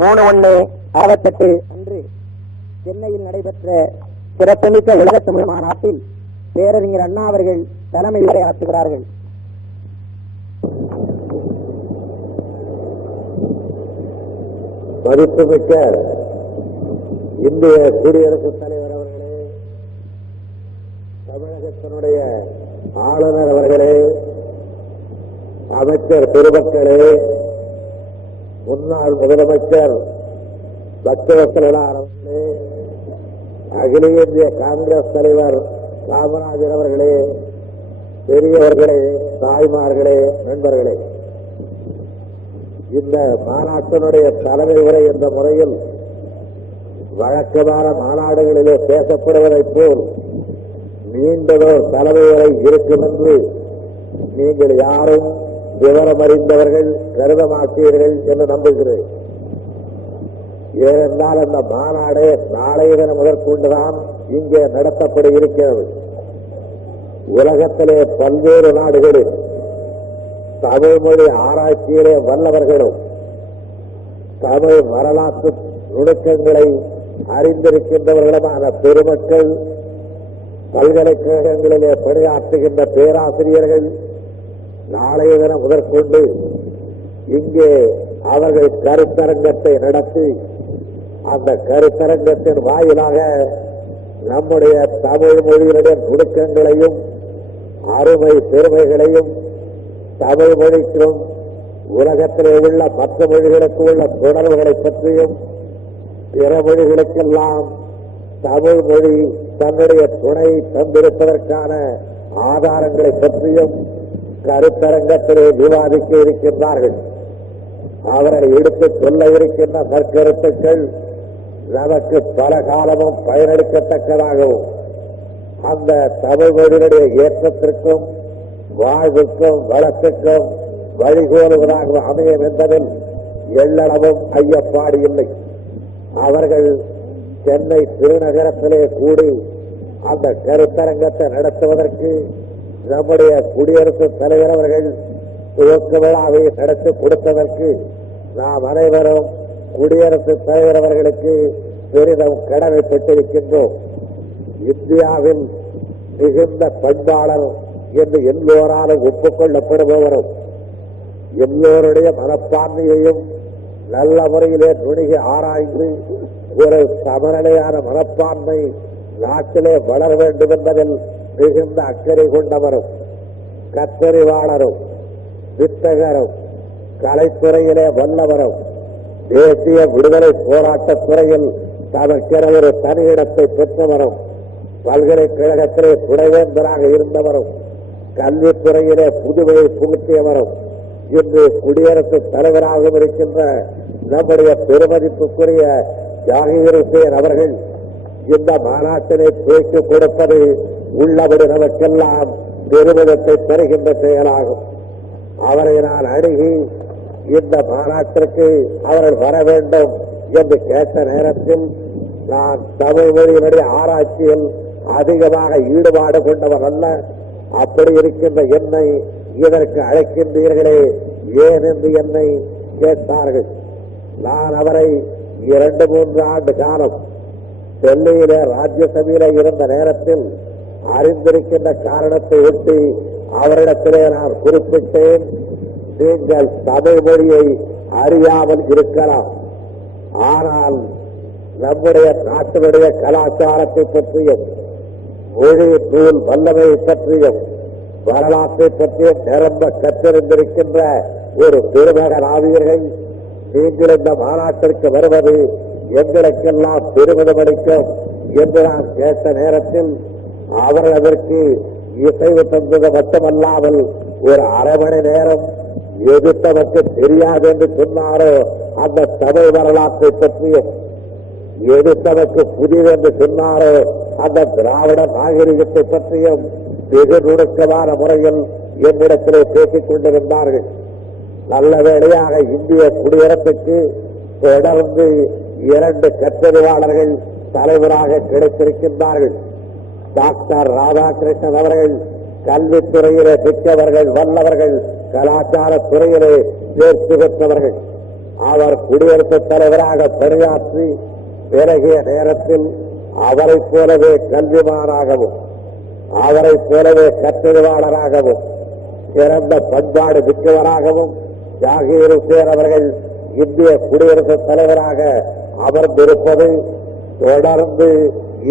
3/1/68 அன்று சென்னையில் நடைபெற்ற சிறப்புமிக்க உலக தமிழ் மாநாட்டில் பேரறிஞர் அண்ணா அவர்கள் தலைமை உரையாற்றுகிறார்கள். மதிப்புமிக்க இந்திய குடியரசுத் தலைவர் அவர்களே, தமிழகத்தினுடைய ஆளுநர் அவர்களே, அமைச்சர் பெருமக்களே, முன்னாள் முதலமைச்சர் பக்தவத்சலனார் அவர்களே, அகில இந்திய காங்கிரஸ் தலைவர் காமராஜர் அவர்களே, பெரியவர்களே, தாய்மார்களே, நண்பர்களே, இந்த மாநாட்டினுடைய தலைமை உரை என்ற முறையில் வழக்கமான மாநாடுகளிலே பேசப்படுவதைப் போல் நீண்டதோர் தலைமை உரை இருக்கும் என்று நீங்கள் யாரும் விவரம் அறிந்தவர்கள் கருத மாட்டீர்கள் என்று நம்புகிறேன். ஏனென்றால் அந்த மாநாடு நாளைய தினம் முதற்கொண்டுதான் இங்கே நடத்தப்பட இருக்கிறது. உலகத்திலே பல்வேறு நாடுகளில் தமிழ் மொழி ஆராய்ச்சியிலே வல்லவர்களும் தமிழ் வரலாற்று நுணுக்கங்களை அறிந்திருக்கின்றவர்களுமான பெருமக்கள், பல்கலைக்கழகங்களிலே பணியாற்றுகின்ற பேராசிரியர்கள் நாளைய தினம் முதற்கொண்டு இங்கே அவர்கள் கருத்தரங்கத்தை நடத்தி அந்த கருத்தரங்கத்தின் வாயிலாக நம்முடைய தமிழ் மொழியினுடைய நுணுக்கங்களையும் அருமை பெருமைகளையும் தமிழ் மொழிக்கும் உலகத்திலே உள்ள மற்ற மொழிகளுக்கு உள்ள தொடர்புகளை பற்றியும் பிற மொழிகளுக்கெல்லாம் தமிழ் மொழி தன்னுடைய துணை தந்திருப்பதற்கான ஆதாரங்களை பற்றியும் கருத்தரங்கத்திலே விவாதிக்க இருக்கின்றார்கள். அவர்கள் எடுத்துச் சொல்ல இருக்கின்ற நற்கருத்துக்கள் நமக்கு பல காலமும் பயனளிக்கத்தக்கதாகவும் அந்த தமிழ் மொழியினுடைய ஏற்றத்திற்கும் வாழ்வுக்கும் வளத்துக்கும் வழிகோலுவதாக அமையும் என்பதில் எள்ளளவும் ஐயப்பாடு இல்லை. அவர்கள் சென்னை திருநகரத்திலே கூடி அந்த கருத்தரங்கத்தை நடத்துவதற்கு நம்முடைய குடியரசுத் தலைவர் அவர்கள் துவக்க விழாவை நடத்தி கொடுத்ததற்கு நாம் அனைவரும் குடியரசுத் தலைவர் அவர்களுக்கு பெரிதும் கடமைப்பட்டிருக்கின்றோம். இந்தியாவில் மிகுந்த பண்பாளர் என்று எல்லோராலும் ஒப்புக்கொள்ளப்படுபவரும் எல்லோருடைய மனப்பான்மையையும் நல்ல முறையிலே நுணுகி ஆராய்ந்து ஒரு சமநிலையான மனப்பான்மை நாட்டிலே வளர வேண்டும் என்பதில் மிகுந்த அக்கறை கொண்டவரும் கற்றறிவாளரும் வித்தகரும் கலைத்துறையிலே வல்லவரும் தேசிய விடுதலை போராட்டத் துறையில் தமக்கென ஒரு தனியிடத்தை பெற்றவரும் பல்கலைக்கழகத்திலே துணைவேந்தராக இருந்தவரும் கல்வித்துறையிலே புதுமையை புகுத்தியவரும் இன்று குடியரசுத் தலைவராகவும் இருக்கின்ற நம்முடைய பெருமதிப்புக்குரிய ஜாகிர் ஹுசேன் அவர்கள் இந்த மாநாட்டினை பேச்சு கொடுப்பது உள்ளபடி நமக்கெல்லாம் பெருமிதத்தை தருகின்ற செயலாகும். அவரை நான் அணுகி இந்த மாநாட்டிற்கு அவர்கள் வர வேண்டும் என்று கேட்ட நேரத்தில் நான் தமிழ் மொழியினுடைய ஆராய்ச்சியில் அதிகமாக ஈடுபாடு கொண்டவர் அல்ல, அப்படி இருக்கின்ற என்னை இதற்கு அழைக்கின்றீர்களே ஏன் என்று என்னை கேட்டார்கள். நான் அவரை 2-3 ஆண்டு காலம் டெல்லியிலே ராஜ்யசபையில இருந்த நேரத்தில் அறிந்திருக்கின்ற காரணத்தை ஒட்டி அவரிடத்திலே நான் குறிப்பிட்டேன், நீங்கள் தமிழ் மொழியை அறியாமல் இருக்கலாம், ஆனால் நம்முடைய நாட்டினுடைய கலாச்சாரத்தை பற்றியும் மொழி நூல் வல்லமையை பற்றியும் வரலாற்றை பற்றியும் நிரம்ப கற்றறிந்திருக்கின்ற ஒரு பெருமகன் ஆவீர்கள். நீங்கள் இந்த மாநாட்டிற்கு வருவது எங்களுக்கெல்லாம் பெருமிதம் அளிக்கும் என்று நான் கேட்ட நேரத்தில் அவர்கள் அதற்கு இசைவு தந்தது மட்டுமல்லாமல் ஒரு அரை மணி நேரம் எது தமக்கு தெரியாது என்று சொன்னாரோ அந்த தமிழ் வரலாற்றை பற்றியும், எது தமக்கு புதிது என்று சொன்னாரோ அந்த திராவிட நாகரிகத்தை பற்றியும் வெகு நுணுக்கமான முறையில் என்னிடத்திலே பேசிக் கொண்டிருந்தார்கள். நல்ல வேளையாக இந்திய குடியரசுக்கு தொடர்ந்து 2 கற்றறிவாளர்கள் தலைவராக கிடைத்திருக்கின்றார்கள். டாக்டர் ராதாகிருஷ்ணன் அவர்கள் கல்வித்துறையிலே மிக்கவர்கள், வல்லவர்கள், கலாச்சார துறையிலே தேர்ச்சி பெற்றவர்கள். அவர் குடியரசுத் தலைவராக பணியாற்றி பிறகிய நேரத்தில் அவரைப் போலவே கல்விமானாகவும் அவரைப் போலவே கற்றறிவாளராகவும் சிறந்த பண்பாடு மிக்கவராகவும் ஜாகீர் ஹுசேன் அவர்கள் இந்திய குடியரசுத் தலைவராக அமர்ந்திருப்பது தொடர்ந்து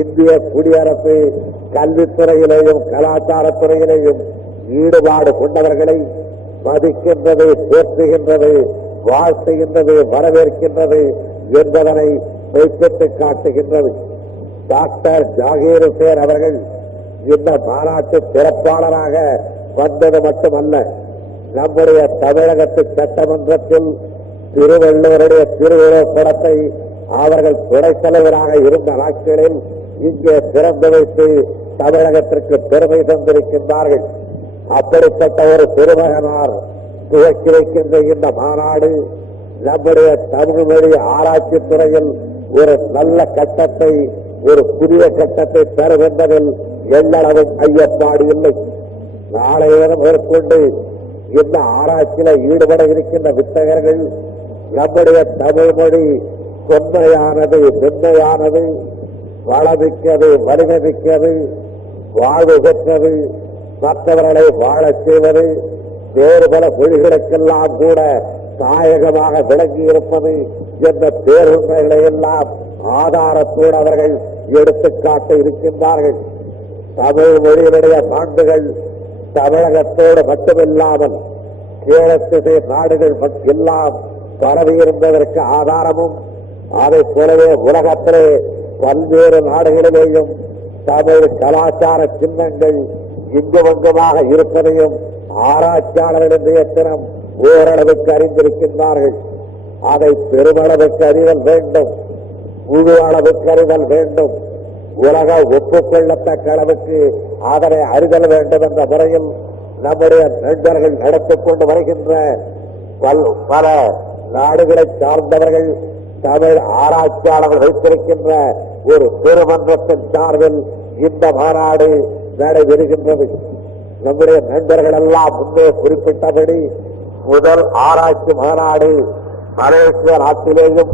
இந்திய குடியரசு கல்வித்துறையிலேயும் கலாச்சாரத்துறையிலேயும் ஈடுபாடு கொண்டவர்களை மதிக்கின்றது, போற்றுகின்றது, வாழ்த்துகின்றது, வரவேற்கின்றது என்பதனை மெய்ப்பிட்டு காட்டுகின்றது. டாக்டர் ஜாகீர் ஹுசேன் அவர்கள் இந்த மாநாட்டு சிறப்பாளராக வந்தது மட்டுமல்ல, நம்முடைய தமிழகத்து சட்டமன்றத்தில் திருவள்ளுவருடைய திருவுருவப் படத்தை அவர்கள் துணைத் தலைவராக இருந்த நாட்களில் இங்கே திறந்து வைத்து தமிழகத்திற்கு பெருமை தந்திருக்கின்றார்கள். அப்படிப்பட்ட ஒரு திருமகனார் துவக்கி வைக்கின்ற இந்த மாநாடு நம்முடைய தமிழ் மொழி ஆராய்ச்சி துறையில் ஒரு நல்ல கட்டத்தை, ஒரு புதிய கட்டத்தை தரும் என்பதில் எல்லளவும் ஐயப்பாடு இல்லை. நாளைய தினம் மேற்கொண்டு இந்த ஆராய்ச்சியில ஈடுபட இருக்கின்ற வித்தகர்கள் நம்முடைய தமிழ் மொழி தொன்மையானது, மென்மையானது, வளமிக்கது, வலிமை மிக்கது, வாழ்வு பெற்றது, மற்றவர்களை வாழச் செய்வது, வேறு பல மொழிகளுக்கெல்லாம் கூட தாயகமாக விளங்கி இருப்பது என்ற பேருண்மைகளை எல்லாம் ஆதாரத்தோடு அவர்கள் எடுத்துக்காட்ட இருக்கின்றார்கள். தமிழ் மொழியினுடைய மாண்புகள் தமிழகத்தோடு மட்டுமில்லாமல் கேரளத்திலே நாடுகள் எல்லாம் பரவியிருந்ததற்கு ஆதாரமும், அதைப் போலவே உலகத்திலே பல்வேறு நாடுகளிலேயும் தமிழ் கலாச்சார சின்னங்கள் இங்குமங்குமாக இருப்பதையும் ஆராய்ச்சியாளர்கள் இன்றைய தினம் ஓரளவுக்கு அறிந்திருக்கின்றார்கள். அதை பெருமளவுக்கு அறிதல் வேண்டும், முழு அளவுக்கு அறிதல் வேண்டும், உலக ஒப்புக்கொள்ளத்தக்க அளவுக்கு அதனை அறிதல் வேண்டும் என்ற முறையில் நம்முடைய நண்பர்கள் நடத்திக் கொண்டு வருகின்ற பல நாடுகளை சார்ந்தவர்கள் தமிழ் ஆராய்ச்சியாளர்கள் வைத்திருக்கின்ற ஒரு பெருமன்றத்தின் சார்பில் இந்த மாநாடு நடைபெறுகின்றது. நம்முடைய நண்பர்கள் எல்லாம் முன்னே குறிப்பிட்டபடி முதல் ஆராய்ச்சி மாநாடு மலேசிய நாட்டிலேயும்,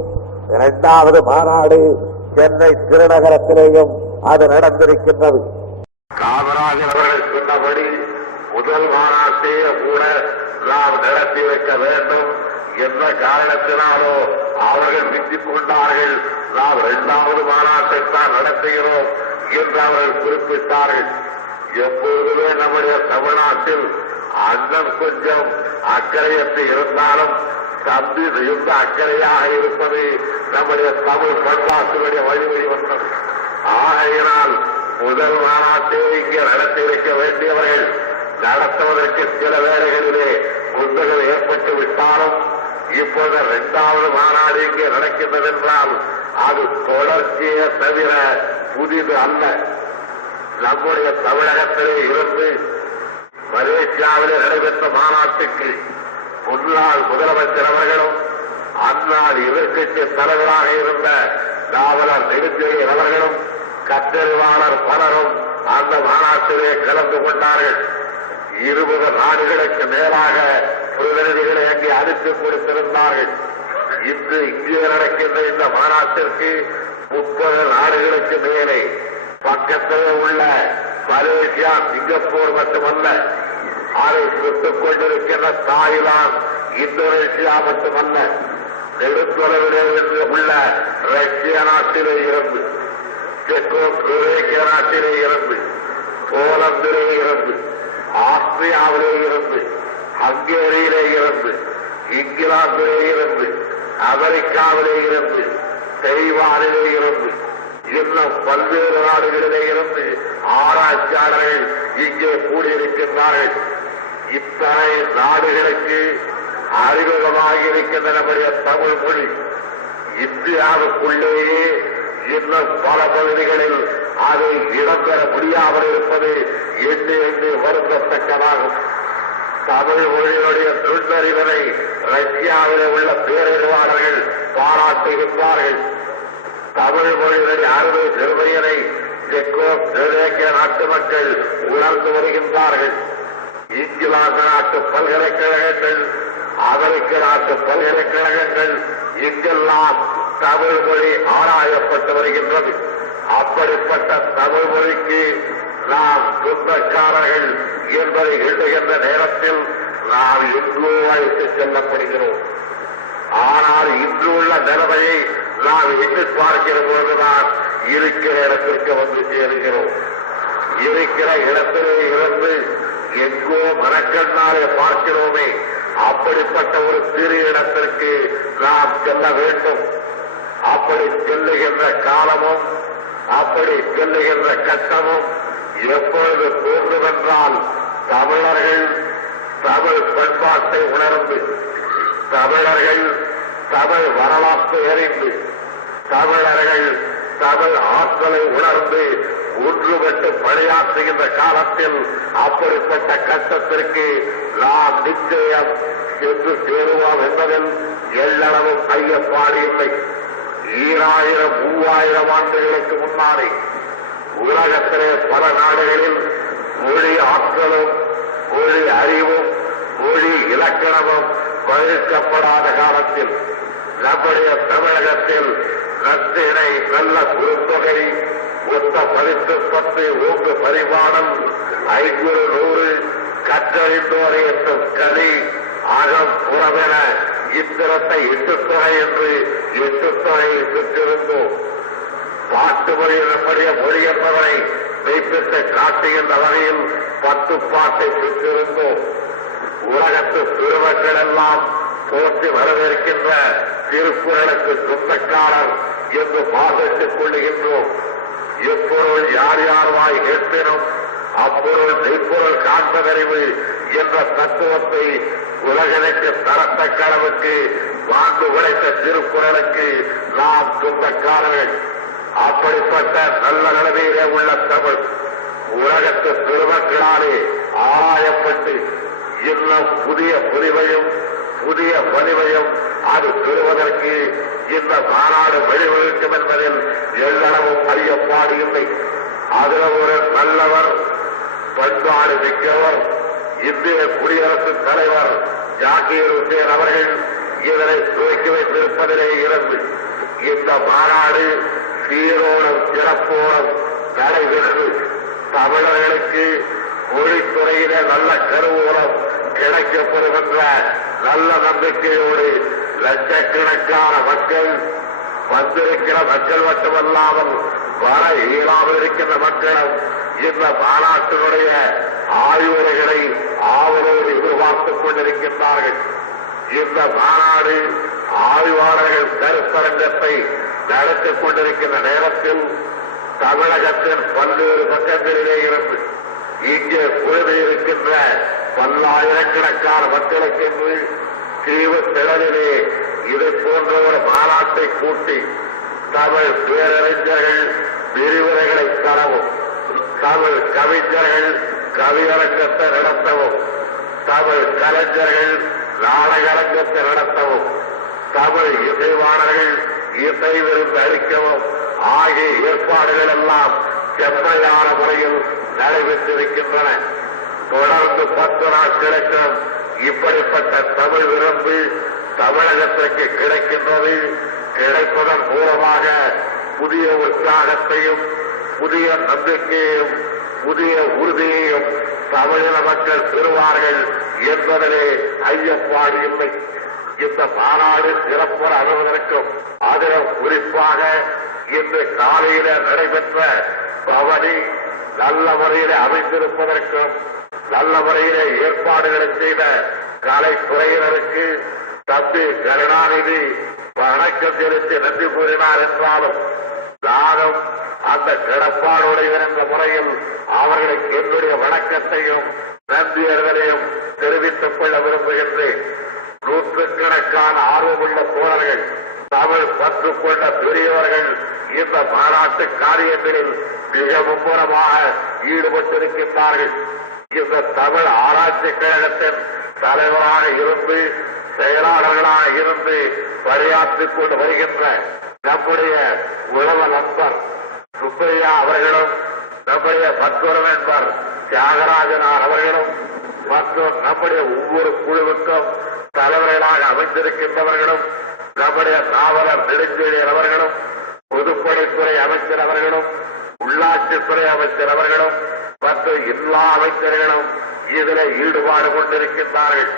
இரண்டாவது மாநாடு சென்னை திருநகரத்திலேயும் அது நடந்திருக்கின்றது. காமராஜர் அவர்கள் சொன்னபடி முதல் மாநாட்டையே கூட நாம் நடத்தி வைக்க வேண்டும் என்ற காரணத்தினாலோ அவர்கள் விட்டுக் கொண்டார்கள். நாம் இரண்டாவது மாநாட்டை தான் நடத்துகிறோம் என்று அவர்கள் குறிப்பிட்டார்கள். எப்பொழுதுமே நம்முடைய தமிழ்நாட்டில் அன்னம் கொஞ்சம் அக்கறையற்று இருந்தாலும் தம்பி மிகுந்த அக்கறையாக இருப்பது நம்முடைய தமிழ் பண்பாட்டுடைய வழிமுறை வந்தது. ஆகையினால் முதல் மாநாட்டை இங்கே நடத்தி வைக்க வேண்டியவர்கள் நடத்துவதற்கு சில வேளைகளிலே முந்துகள் ஏற்பட்டு விட்டாலும் இப்போது இரண்டாவது மாநாடு இங்கே நடக்கின்றது என்றால் அது தொடர்ச்சியே தவிர புதிது அல்ல. நம்முடைய தமிழகத்திலே இருந்து மலேசியாவிலே நடைபெற்ற மாநாட்டுக்கு முன்னாள் முதலமைச்சர் அவர்களும் அந்நாள் எதிர்க்கட்சி தலைவராக இருந்த நாவலர் நெடுஞ்செழியன் அவர்களும் கற்றறிவாளர் பலரும் அந்த மாநாட்டிலே கலந்து கொண்டார்கள். 20 நாடுகளுக்கு மேலாக பிரதிநிதிகளை அங்கே அனுப்பி கொடுத்திருந்தார்கள். இன்று இங்கே நடக்கின்ற இந்த மாநாட்டிற்கு 30 நாடுகளுக்கு மேலே பக்கத்திலே உள்ள மலேசியா, சிங்கப்பூர் மட்டுமல்ல, அதை சுட்டுக் கொண்டிருக்கின்ற தாய்லாந்து, இந்தோனேசியா மட்டுமல்ல, நெடுந்தொலைவிலே உள்ள ரஷ்ய நாட்டிலே இருந்து, செக்கோஸ்லோவேக்கிய நாட்டிலே இருந்து, போலந்திலே இருந்து, ஆஸ்திரியாவிலே இருந்து, ஹங்கேரியிலே இருந்து, இங்கிலாந்திலே இருந்து, அமெரிக்காவிலே இருந்து, தைவானிலே இருந்து, இன்னும் பல்வேறு நாடுகளிலே இருந்து ஆராய்ச்சியாளர்கள் இங்கே கூடியிருக்கின்றார்கள். இத்தனை நாடுகளுக்கு அறிமுகமாக இருக்கின்ற நம்முடைய தமிழ் மொழி இந்தியாவுக்குள்ளேயே இன்னும் பல பகுதிகளில் அதை இடம்பெற முடியாமல் இருப்பது எண்ணி எண்ணி வருந்தத்தக்கதாகும். தமிழ் மொழியுடைய நுண்ணறிவனை ரஷ்யாவிலே உள்ள பேரறிவாளர்கள் பாராட்டுகின்றார்கள். தமிழ் மொழியினுடைய அறுவை பெருமையினை செக்கோஸ்லோவேக்கிய நாட்டு மக்கள் உணர்ந்து வருகின்றார்கள். இங்கிலாந்து நாட்டு பல்கலைக்கழகங்கள் அமெரிக்க நாட்டு பல்கலைக்கழகங்கள் இங்கெல்லாம் தமிழ் மொழி ஆராயப்பட்டு வருகின்றது. அப்படிப்பட்ட தமிழ் மொழிக்கு நாம் சொந்தக்காரர்கள் என்பதை எண்ணுகின்ற நேரத்தில் நாம் எங்கோ அழைத்துச் செல்லப்படுகிறோம். ஆனால் இன்று உள்ள நிலைமையை நாம் எண்ணி பார்க்கிற போதுதான் இருக்கிற இடத்திற்கு வந்து சேருகிறோம். இருக்கிற இடத்திலே இருந்து எங்கோ மனக்கண்ணாலே பார்க்கிறோமே, அப்படிப்பட்ட ஒரு சிறு இடத்திற்கு நாம் செல்ல வேண்டும். அப்படி செல்லுகின்ற காலமும் அப்படி செல்லுகின்ற கட்டமும் எப்பொழுது தோன்றுமென்றால் தமிழர்கள் தமிழ் பண்பாட்டை உணர்ந்து, தமிழர்கள் தமிழ் வரலாற்றை அறிந்து, தமிழர்கள் தமிழ் ஆற்றலை உணர்ந்து ஒன்றுபட்டு பணியாற்றுகின்ற காலத்தில் அப்படிப்பட்ட கட்டத்திற்கு நாம் நிச்சயம் சென்று சேருவோம் என்பதில் எல்லளவும் ஐயப்பாடு இல்லை. 2000 3000 ஆண்டுகளுக்கு முன்னாலே உலகத்திலே பல நாடுகளில் மொழி ஆற்றலும் மொழி அறிவும் மொழி இலக்கணமும் வகுக்கப்படாத காலத்தில் நம்முடைய தமிழகத்தில் நற்றிணை நல்ல குறுந்தொகை ஒத்த 10 10 ஓங்கு பரிமாணம் 500 100 கற்றறிந்தோரை எட்டும் கலி அகம் புறமென இத்திரத்தை எட்டுத்தொகை என்று எட்டுத்தொகையை பெற்றிருந்தோம். பாட்டு மொழி நம்முடைய மொழி என்பவரை மெய்ப்பிட்டு காட்டுகின்ற வகையில் 10 பாட்டை பெற்றிருந்தோம். உலகத்து திருமக்கள் எல்லாம் போற்றி வரவேற்கின்ற திருக்குறளுக்கு சொந்தக்காரர் என்று பாதித்துக் கொள்ளுகின்றோம். எப்பொருள் யார் யார் வாய் கேட்பினும் அப்பொருள் மெய்ப்பொருள் காண்பதறிவு என்ற தத்துவத்தை உலகனுக்கு தரத்தக்க அளவுக்கு வாழ்ந்து உழைத்த திருக்குறளுக்கு நாம் சொந்தக்காரர்கள். அப்படிப்பட்ட நல்ல நிலைமையிலே உள்ள தமிழ் உலகத்து பெருமக்களாலே ஆராயப்பட்டு இன்னும் புதிய புரிவையும் புதிய வலிவையும் அது பெறுவதற்கு இந்த மாநாடு வழிவகுக்கும் என்பதில் எல்லளவும் ஐயப்பாடு இல்லை. அதில் ஒரு நல்லவர் பண்பாடு மிக்கவர் இந்திய குடியரசுத் தலைவர் ஜாகீர் உசேன் அவர்கள் இதனை துவக்கி வைத்திருப்பதிலே இருந்து இந்த மாநாடு சீரோடும் சிறப்போடும் நடைபெற்று தமிழர்களுக்கு மொழித்துறையிலே நல்ல கருவூலம் கிடைக்கப்படும் என்ற நல்ல நம்பிக்கையோடு லட்சக்கணக்கான மக்கள் வந்திருக்கிற மக்கள் மட்டுமல்லாமல் வர இயலாமல் இருக்கின்ற மக்களும் இந்த மாநாட்டினுடைய ஆய்வுரைகளை ஆவலோடு எதிர்பார்த்துக் கொண்டிருக்கின்றார்கள். இந்த மாநாடு ஆய்வாளர்கள் கருத்தரங்கத்தை நடத்திக் கொண்டிருக்கின்ற நேரத்தில் தமிழகத்தின் பல்வேறு பக்கங்களிலே இருந்து இங்கே குழுமியிருக்கின்ற பல்லாயிரக்கணக்கான மக்களுக்கு தீவு திடலிலே இதை போன்ற ஒரு மாநாட்டை கூட்டி தமிழ் பேரறிஞர்கள் விரிவுரைகளை தரவும், தமிழ் கவிஞர்கள் கவியரங்கத்தை நடத்தவும், தமிழ் கலைஞர்கள் நாடகரங்கத்தை நடத்தவும், தமிழ் இசைவாணர்கள் இசை விருந்து அளிக்கவும் ஆகிய ஏற்பாடுகள் எல்லாம் செம்மையான முறையில் நடைபெற்றிருக்கின்றன. தொடர்ந்து 10 நாட்களுக்கும் இப்படிப்பட்ட தமிழ் விரும்பு தமிழகத்திற்கு கிடைக்கின்றது. கிடைப்பதன் மூலமாக புதிய உற்சாகத்தையும் புதிய நம்பிக்கையையும் புதிய உறுதியையும் தமிழின மக்கள் பெறுவார்கள் என்பதிலே ஐயப்பாடு இல்லை. இந்த மாநாடு சிறப்புற அணுவதற்கும் அதிலும் குறிப்பாக இன்று காலையில நடைபெற்ற பவனி நல்ல முறையிலே அமைந்திருப்பதற்கும் நல்ல முறையிலே ஏற்பாடுகளை செய்த கலைத்துறையினருக்கு தம்பி கருணாநிதி வணக்கம் செலுத்தி நன்றி கூறினார் என்றாலும் நானும் அந்த கடப்பாடுடையவர் என்ற முறையில் அவர்களுக்கு என்னுடைய வணக்கத்தையும் நன்றியர்களையும் தெரிவித்துக் கொள்ள விரும்புகின்றேன். நூற்றுக்கணக்கான ஆர்வமுள்ள தோழர்கள், தமிழ் பற்று கொண்ட பெரியவர்கள் இந்த மாநாட்டு காரியங்களில் மிக மும்முரமாக ஈடுபட்டிருக்கின்றார்கள். இந்த தமிழ் ஆராய்ச்சி கழகத்தின் தலைவராக இருந்து செயலாளர்களாக இருந்து பணியாற்றிக் கொண்டு வருகின்ற நம்முடைய உழவ நண்பர் சுப்பையா அவர்களும், நம்முடைய மற்றொரு நண்பர் தியாகராஜனார் அவர்களும் மற்றும் நம்முடைய ஒவ்வொரு குழுவுக்கும் தலைவர்களாக அமைந்திருக்கின்றவர்களும் நம்முடைய நாவலர் நெடுஞ்செழியன் அவர்களும், பொதுப்பணித்துறை அமைச்சர் அவர்களும், உள்ளாட்சித்துறை அமைச்சர் அவர்களும் மற்றும் எல்லா அமைச்சர்களும் இதில் ஈடுபாடு கொண்டிருக்கின்றார்கள்.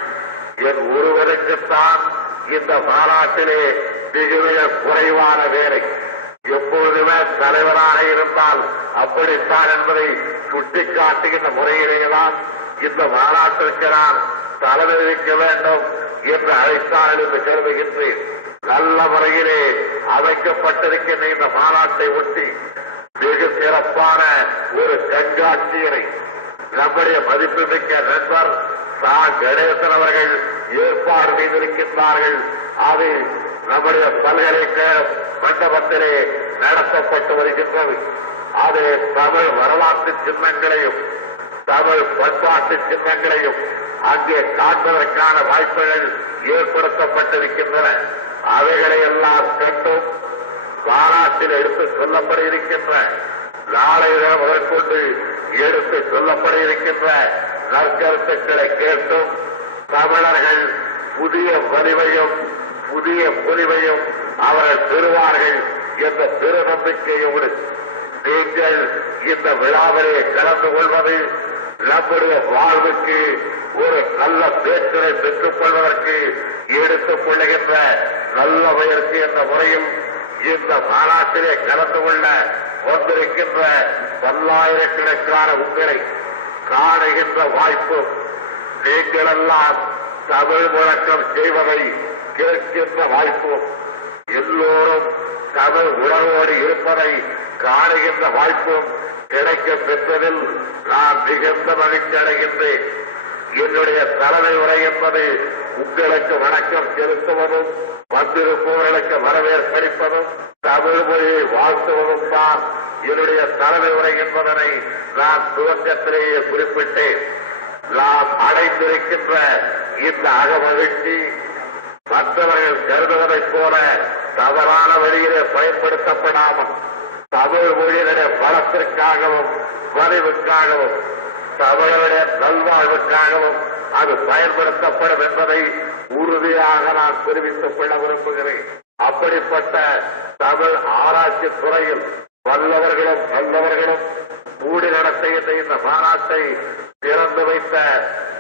என் ஒருவருக்குத்தான் இந்த மாநாட்டிலே மிக குறைவான வேலை. எப்பொழுதுமே தலைவராக இருந்தால் அப்படித்தான் என்பதை சுட்டிக்காட்டுகின்ற முறையிலேதான் இந்த மாநாட்டிற்கு நான் தலைமை வைக்க வேண்டும் என்று அழைத்தார்கள் என்று கருதுகின்றேன். நல்ல முறையிலே அமைக்கப்பட்டிருக்கின்ற இந்த மாநாட்டை ஒட்டி வெகு சிறப்பான ஒரு கண்காட்சியினை நம்முடைய மதிப்புமிக்க நண்பர் சா கணேசன் அவர்கள் ஏற்பாடு செய்திருக்கின்றார்கள். அது நம்முடைய பல்கலைக்கழக மண்டபத்திலே நடத்தப்பட்டு வருகின்றது. அது தமிழ் வரலாற்று சின்னங்களையும் தமிழ் பண்பாட்டு சின்னங்களையும் அங்கே காண்பதற்கான வாய்ப்புகள் ஏற்படுத்தப்பட்டிருக்கின்றன. அவைகளை எல்லாம் கண்டும் மாநாட்டில் எடுத்துச் சொல்லப்பட இருக்கின்ற நாளைய முதற்கொண்டு எடுத்துச் சொல்லப்பட இருக்கின்ற நற்கருத்துக்களை கேட்டும் தமிழர்கள் புதிய வலிமையும் புதிய பொலிவையும் அவர்கள் பெறுவார்கள் என்ற பெரு நம்பிக்கையோடு நீங்கள் இந்த விழாவிலே கலந்து கொள்வது நம்முடைய வாழ்வுக்கு ஒரு நல்ல பேச்சலை பெற்றுக் கொள்வதற்கு எடுத்துக் கொள்ளுகின்ற நல்ல முயற்சி என்ற முறையில் இந்த மாநாட்டிலே கலந்து கொள்ள வந்திருக்கின்ற பல்லாயிரக்கணக்கான உங்களை காணுகின்ற வாய்ப்பு, நீங்களெல்லாம் தமிழ் முழக்கம் செய்வதை கேட்கின்ற வாய்ப்பும், எல்லோரும் தமிழ் உணர்வோடு இருப்பதை காணுகின்ற வாய்ப்பும் கிடைக்க பெற்றதில் நான் மிகுந்த மகிழ்ச்சி அடைகின்றேன். என்னுடைய தலைமை உரை என்பது உங்களுக்கு வணக்கம் செலுத்துவதும் வந்திருப்பவர்களுக்கு வரவேற்பளிப்பதும் தமிழ் மொழியை வாழ்த்துவதும் தான் என்னுடைய தலைமை உரை என்பதனை நான் துவக்கத்திலேயே குறிப்பிட்டேன். நாம் அடைந்திருக்கின்ற இந்த அகமகிழ்ச்சி மற்றவர்கள் கருதுவதைப் போல தவறான வழியிலே பயன்படுத்தப்படாமல் தமிழ் மொழியினுடைய பலத்திற்காகவும் வலிவுக்காகவும் தமிழருடைய நல்வாழ்வுக்காகவும் அது பயன்படுத்தப்படும் என்பதை உறுதியாக நான் தெரிவித்துக் கொள்ள விரும்புகிறேன். அப்படிப்பட்ட தமிழ் ஆராய்ச்சி துறையில் வல்லவர்களும் நல்லவர்களும் கூடி நடத்துகின்ற இந்த மாநாட்டை திறந்து வைத்த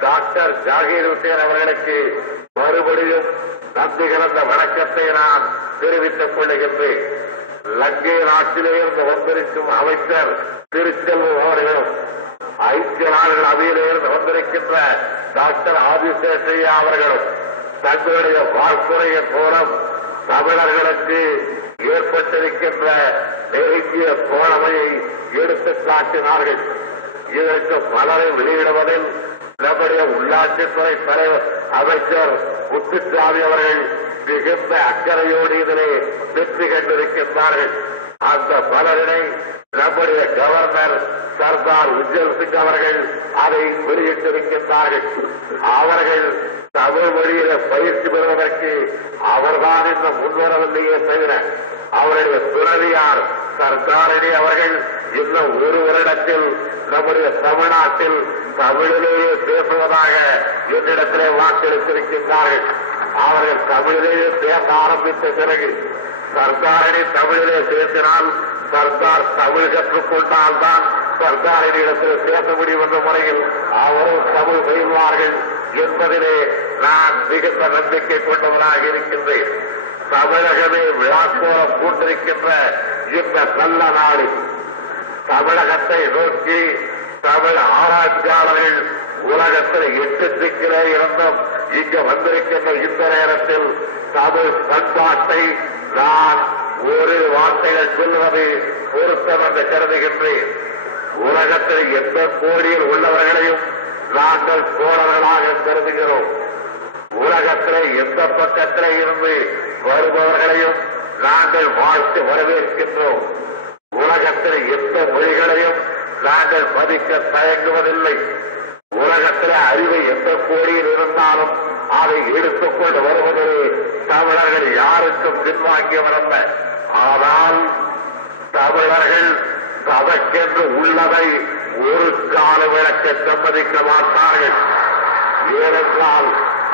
டாக்டர் ஜாகீர் ஹுசேன் அவர்களுக்கு மறுபடியும் நன்றி கலந்த வணக்கத்தை நான் தெரிவித்துக் கொள்ளுகின்றேன். லங்கை நாட்டிலே இருந்து வந்திருக்கும் அமைச்சர் திருச்செல்வம் அவர்களும், ஐக்கிய நாடுகள் அவையிலிருந்து வந்திருக்கின்ற டாக்டர் ஆதிசேஷையா அவர்களும் தங்களுடைய வாழ்த்துறையின் மூலம் தமிழர்களுக்கு ஏற்பட்டிருக்கின்ற நெருங்கிய தோழமையை எடுத்துக் காட்டினார்கள். இதற்கு பலரை வெளியிடுவதில் நம்முடைய உள்ளாட்சித்துறை தலைவர் அமைச்சர் முத்துசாமி அவர்கள் மிகுந்த அக்கறையோடு இதிலே வெற்றி கண்டிருக்கின்றார்கள். அந்த பலரினை நம்முடைய கவர்னர் சர்தார் உஜ்ஜல் சிங் அவர்கள் அதை வெளியிட்டிருக்கின்றார்கள். அவர்கள் தமிழ் மொழியில பயிற்சி பெறுவதற்கு அவர்தான் இந்த முன்வரவில்லையே தவிர அவருடைய துறவியார் சர்தாரணி அவர்கள் இன்னும் ஒரு வருடத்தில் நம்முடைய தமிழ்நாட்டில் தமிழிலேயே பேசுவதாக என்னிடத்திலே வாக்களித்திருக்கின்றார்கள். அவர்கள் தமிழிலேயே பேச ஆரம்பித்த பிறகு சர்தாரணி தமிழிலே பேசினால் சர்தார் தமிழ் கற்றுக்கொண்டால்தான் சர்தாரினிடத்தில் பேச முடியும் என்ற முறையில் அவரும் தமிழ் பயில்வார்கள் என்பதிலே நான் மிகுந்த நம்பிக்கை கொண்டவராக இருக்கின்றேன். தமிழகமே விழாக்கோலம் பூண்டிருக்கின்ற இந்த நல்ல நாடு தமிழகத்தை நோக்கி தமிழ் ஆராய்ச்சியாளர்கள் உலகத்தில் 8 திக்கிலே இருந்தும் இங்கு வந்திருக்கின்ற இந்த நேரத்தில் தமிழ் பண்பாட்டை நான் ஒரு வார்த்தைகள் சொல்வது பொருத்தம் என்று கருதுகின்றேன். உலகத்தில் எந்த கோடியில் உள்ளவர்களையும் நாங்கள் தோழர்களாக கருதுகிறோம். உலகத்திலே எந்த பக்கத்திலே இருந்து வருபவர்களையும் நாங்கள் வாழ்த்து வரவேற்கின்றோம். உலகத்தில் எந்த மொழிகளையும் நாங்கள் மதிக்க தயங்குவதில்லை. உலகத்திலே அறிவை எந்த கோடியில் இருந்தாலும் அதை எடுத்துக்கொண்டு வருவதிலே தமிழர்கள் யாருக்கும் பின்வாங்கியவரல்ல. ஆனால் தமிழர்கள் தமக்கென்று உள்ளதை ஒரு கால விளக்க சம்மதிக்க மாட்டார்கள். ஏனென்றால்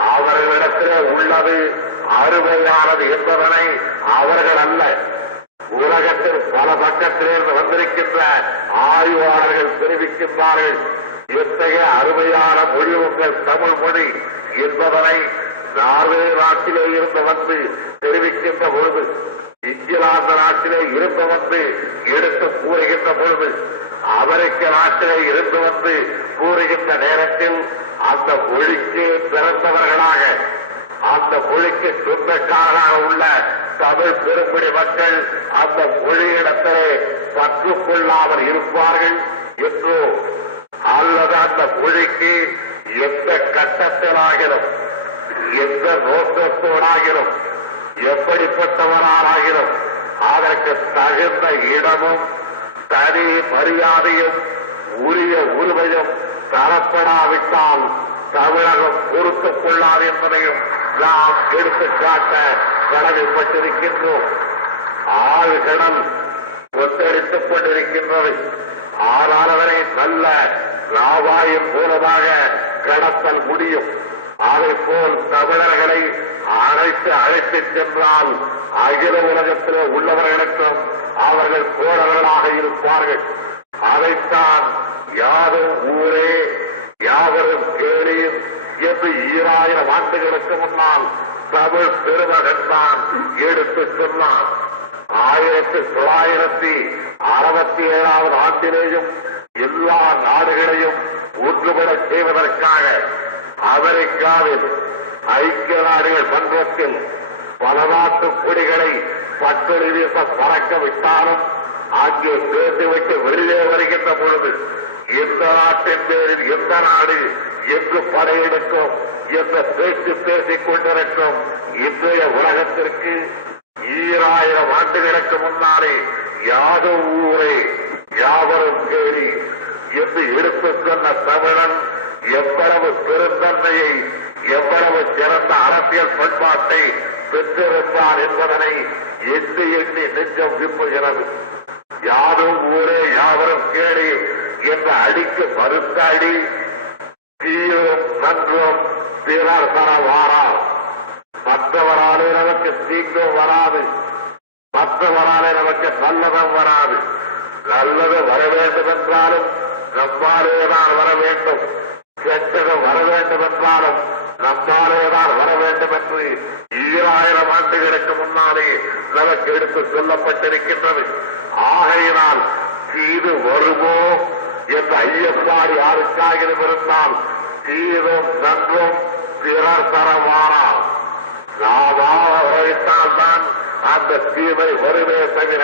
அவர்களிடத்திலே உள்ளது அருமையானது என்பதனை அவர்கள் அல்ல, உலகத்தில் பல பக்கத்திலிருந்து வந்திருக்கின்ற ஆய்வாளர்கள் தெரிவிக்கின்றார்கள். எத்தகைய அருமையான மொழி உங்கள் தமிழ் மொழி என்பதனை நார்வே நாட்டிலே இருந்து வந்து தெரிவிக்கின்ற பொழுது, இங்கிலாந்து நாட்டிலே இருந்து வந்து எடுத்து கூறுகின்ற பொழுது, அமெரிக்க நாட்டிலே இருந்து வந்து கூறுகின்ற நேரத்தில் அந்த மொழிக்கு பிறந்தவர்களாக, அந்த மொழிக்கு சொந்தக்காரராக உள்ள தமிழ் பெருங்குடி மக்கள் அந்த மொழியிடத்திலே பற்று கொள்ளாமல் இருப்பார்கள் என்றோ, அல்லது அந்த மொழிக்கு எந்த கட்டத்திலாகிலும் எந்த நோக்கத்தோடாகிலும் எப்படிப்பட்டவராகிலும் அதற்கு தகுந்த இடமும் தனி மரியாதையும் உரிய உரிமையும் தரப்படாவிட்டால் தமிழகம் பொறுத்துக் கொள்ளாது என்பதையும் நாம் எடுத்துக்காட்ட கடமைப்பட்டிருக்கின்றோம். ஆழ்கடல் கொந்தளித்துக் கொண்டிருக்கின்றது. ஆனால் அதனை நல்ல லாவாயின் மூலமாக கடத்தல் முடியும். அதைப் போல் தமிழர்களை அழைத்துச் சென்றால் அகில உலகத்திலே உள்ளவர்களுக்கும் அவர்கள் தோழர்களாக இருப்பார்கள். அதைத்தான் யாரும் ஊரே யாவரும் கேளீர் என்று 2000 ஆண்டுகளுக்கு முன்னால் தமிழ் பெருமகன் தான் எடுத்து சொன்னான். 1967 ஆண்டிலேயும் எல்லா நாடுகளையும் ஒன்றுபட செய்வதற்காக அமெரிக்காவில் ஐக்கிய நாடுகள் மன்றத்தில் பல நாட்டு கொடிகளை பட்டொலி வீச பறக்க விட்டாலும் அங்கே பேசிவிட்டு வெளியே வருகின்ற பொழுது எந்த நாட்டின் பேரில் எந்த நாடு என்று படையெடுக்கும் என்ற பேச்சு பேசிக் கொண்டிருக்கும் இன்றைய உலகத்திற்கு 2000 ஆண்டுகளுக்கு முன்னாலே யாதும் ஊரே யாவரும் கேளி என்று எடுத்துச் சொன்ன தமிழன் எவ்வளவு பெருந்தன்மையை, எவ்வளவு சிறந்த அரசியல் பண்பாட்டை பெற்றிருந்தார் என்பதனை எண்ணி எண்ணி நெஞ்சம் விரும்புகிறது. யாரும் ஊரே யாவரும் கேளி என்ற அடிக்கு மறுத்த அடி தீரும் நன்றும் பிறர் தர வாரார். மற்றவராலே நமக்கு தீங்கும் வராது, மற்றவராலே நமக்கு நல்லதும் வராது. நல்லது வர வேண்டும் என்றாலும் நம்மாலேதான் வர வேண்டும், கெட்டது வர வேண்டும் என்றாலும் நம்மாலேதான் வர வேண்டும் என்று 2000 ஆண்டுகளுக்கு முன்னாலே நமக்கு எடுத்துச் சொல்லப்பட்டிருக்கின்றது. ஆகையினால் தீது வருமோ என்ற ஐயப்பாடு யாருக்காகிலும் இருந்தால் தீதும் நன்றும் பிறர் தரவாரா. நாமாக வரவிட்டால் தான் அந்த தீமை வருமே தவிர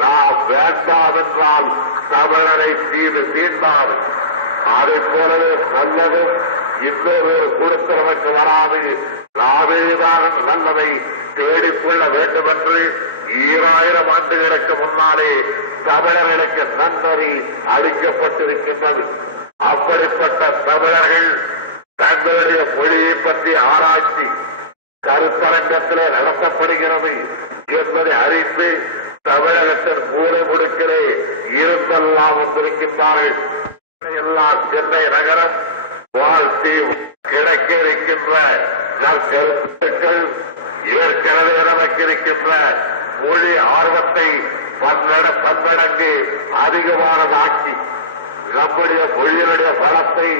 நாம் வேண்டாம் என்றால் தமிழரை தீது தீண்டாது. அதைப் போலவே நல்லதும் இன்னொரு கொடுக்கிறவருக்கு வராது. நாவேதான் நல்லதை தேடிக்கொள்ள வேண்டும் என்று 2000 ஆண்டுகளுக்கு முன்னாலே தமிழர்களுக்கு நன்னறி அளிக்கப்பட்டிருக்கின்றது. அப்படிப்பட்ட தமிழர்கள் தங்களுடைய மொழியை பற்றி ஆராய்ச்சி கருத்தரங்கத்திலே நடத்தப்படுகிறது என்பதை அறிந்து தமிழகத்தின் மூலை முடுக்கிலே இருந்தெல்லாம் வந்திருக்கின்றார்கள். எல்லாம் சென்னை நகரம் வாழ்த்தி கிடைக்க இருக்கின்ற நற்கருத்துக்கள் ஏற்கனவே நமக்கு இருக்கின்ற மொழி ஆர்வத்தை பன்மடங்கு அதிகமானதாக்கி நம்முடைய மொழியினுடைய வளத்தை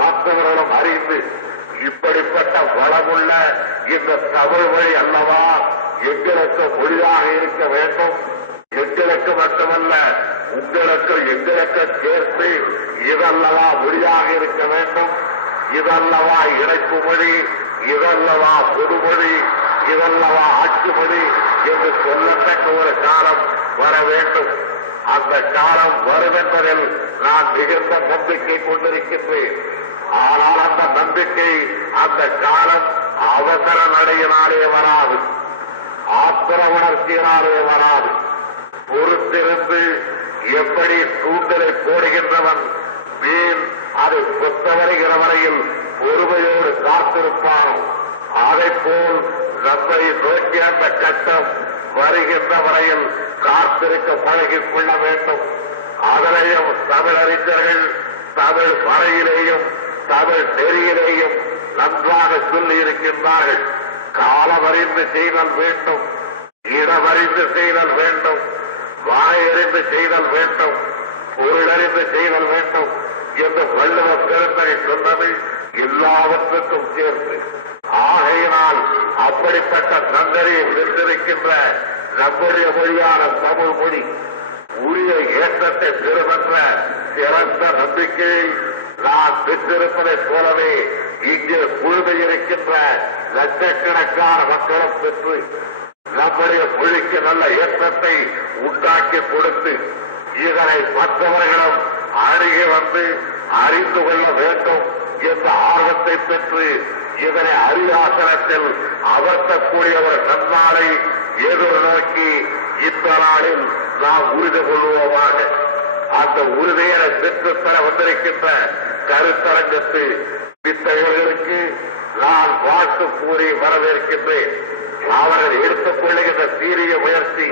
மற்றவர்களும் அறிந்து இப்படிப்பட்ட வளமுள்ள இந்த தமிழ் மொழி அல்லவா எங்களுக்கு மொழியாக இருக்க வேண்டும், எங்களுக்கு மட்டுமல்ல உங்களுக்கு எங்களுக்கு சேர்த்து இதல்லவா மொழியாக இருக்க வேண்டும், இதல்லவா இணைப்பு மொழி, இதல்லவா பொதுமொழி, இதல்லவா ஆட்சி மொழி என்று சொல்லத்தக்க ஒரு காலம் வர வேண்டும். அந்த காலம் வரும் என்பதில் நான் மிகுந்த நம்பிக்கை கொண்டிருக்கின்றேன். ஆனால் அந்த நம்பிக்கை அந்த காலம் அவசர நடையினாலே வராது, ஆத்திர உணர்ச்சியினாலே வராது. பொறுத்திருந்து எப்படி தூண்டலை போடுகின்றவன் மீன் அதை கொத்த வருகிற வரையில் பொறுமையோடு காத்திருப்பானோ அதைப் போல் நம்மை நோக்கி அந்த கட்டம் வருகின்ற வரையில் காத்திருக்க பழகிக் கொள்ள வேண்டும். அதனையும் தமிழறிஞர்கள் தமிழ் மறையிலேயும் தமிழ் நெறியிலேயும் நன்றாக சொல்லி இருக்கின்றார்கள். காலமறிந்து செய்தல் வேண்டும், இடமறிந்து செய்தல் வேண்டும், வாயறிந்து செய்தல் வேண்டும், பொருளறிந்து செய்தல் வேண்டும் என்று வள்ளுவ பெருந்தகை சொன்னது எல்லாவற்றுக்கும் சேர்த்து. ஆகையினால் அப்படிப்பட்ட நன்னறியை பெற்றிருக்கின்ற நம்முடைய மொழியான தமிழ் மொழி உரிய ஏற்றத்தை பெறுமென்ற சிறந்த நம்பிக்கையை நான் பெற்றிருப்பதைப் போலவே இங்கே குழுமையிருக்கின்ற லட்சக்கணக்கான மக்களும் பெற்று நம்முடைய மொழிக்கு நல்ல ஏற்றத்தை உண்டாக்கி கொடுத்து இதனை மற்றவர்களும் அருகே வந்து அறிந்து கொள்ள வேண்டும் என்ற ஆர்வத்தை பெற்று இதனை அரியாசனத்தில் அமர்த்தக்கூடிய ஒரு நன்னாளை எதிர்நோக்கி இந்த நாளில் நாம் உறுதி கொள்வோமாக. அந்த உறுதியை பெற்றுத்தர வந்திருக்கின்ற கருத்தரங்கத்து வித்தகர்களுக்கு நான் வாழ்த்து கூறி வரவேற்கின்றேன். அவர்கள் எடுத்துக் கொள்ளுகின்ற சீரிய முயற்சி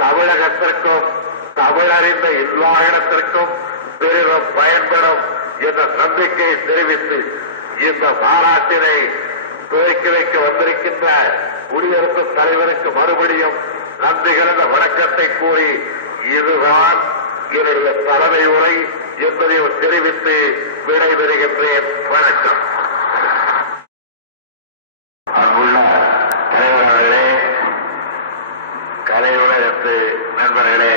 தமிழகத்திற்கும் தமிழறிந்த எல்லா இடத்திற்கும் பெரிதும் பயன்படும் என்ற நம்பிக்கையை தெரிவித்து இந்த மாநாட்டினை துவக்கி வைக்க வந்திருக்கின்ற குடியரசுத் தலைவருக்கு மறுபடியும் நன்றி கலந்த வணக்கத்தை கூறி இதுதான் என்னுடைய தலைமை உரை என்பதை தெரிவித்து விடைபெறுகின்றேன். வணக்கம். அன்புள்ள தலைவர்களே, கலையுலகத்து நண்பர்களே,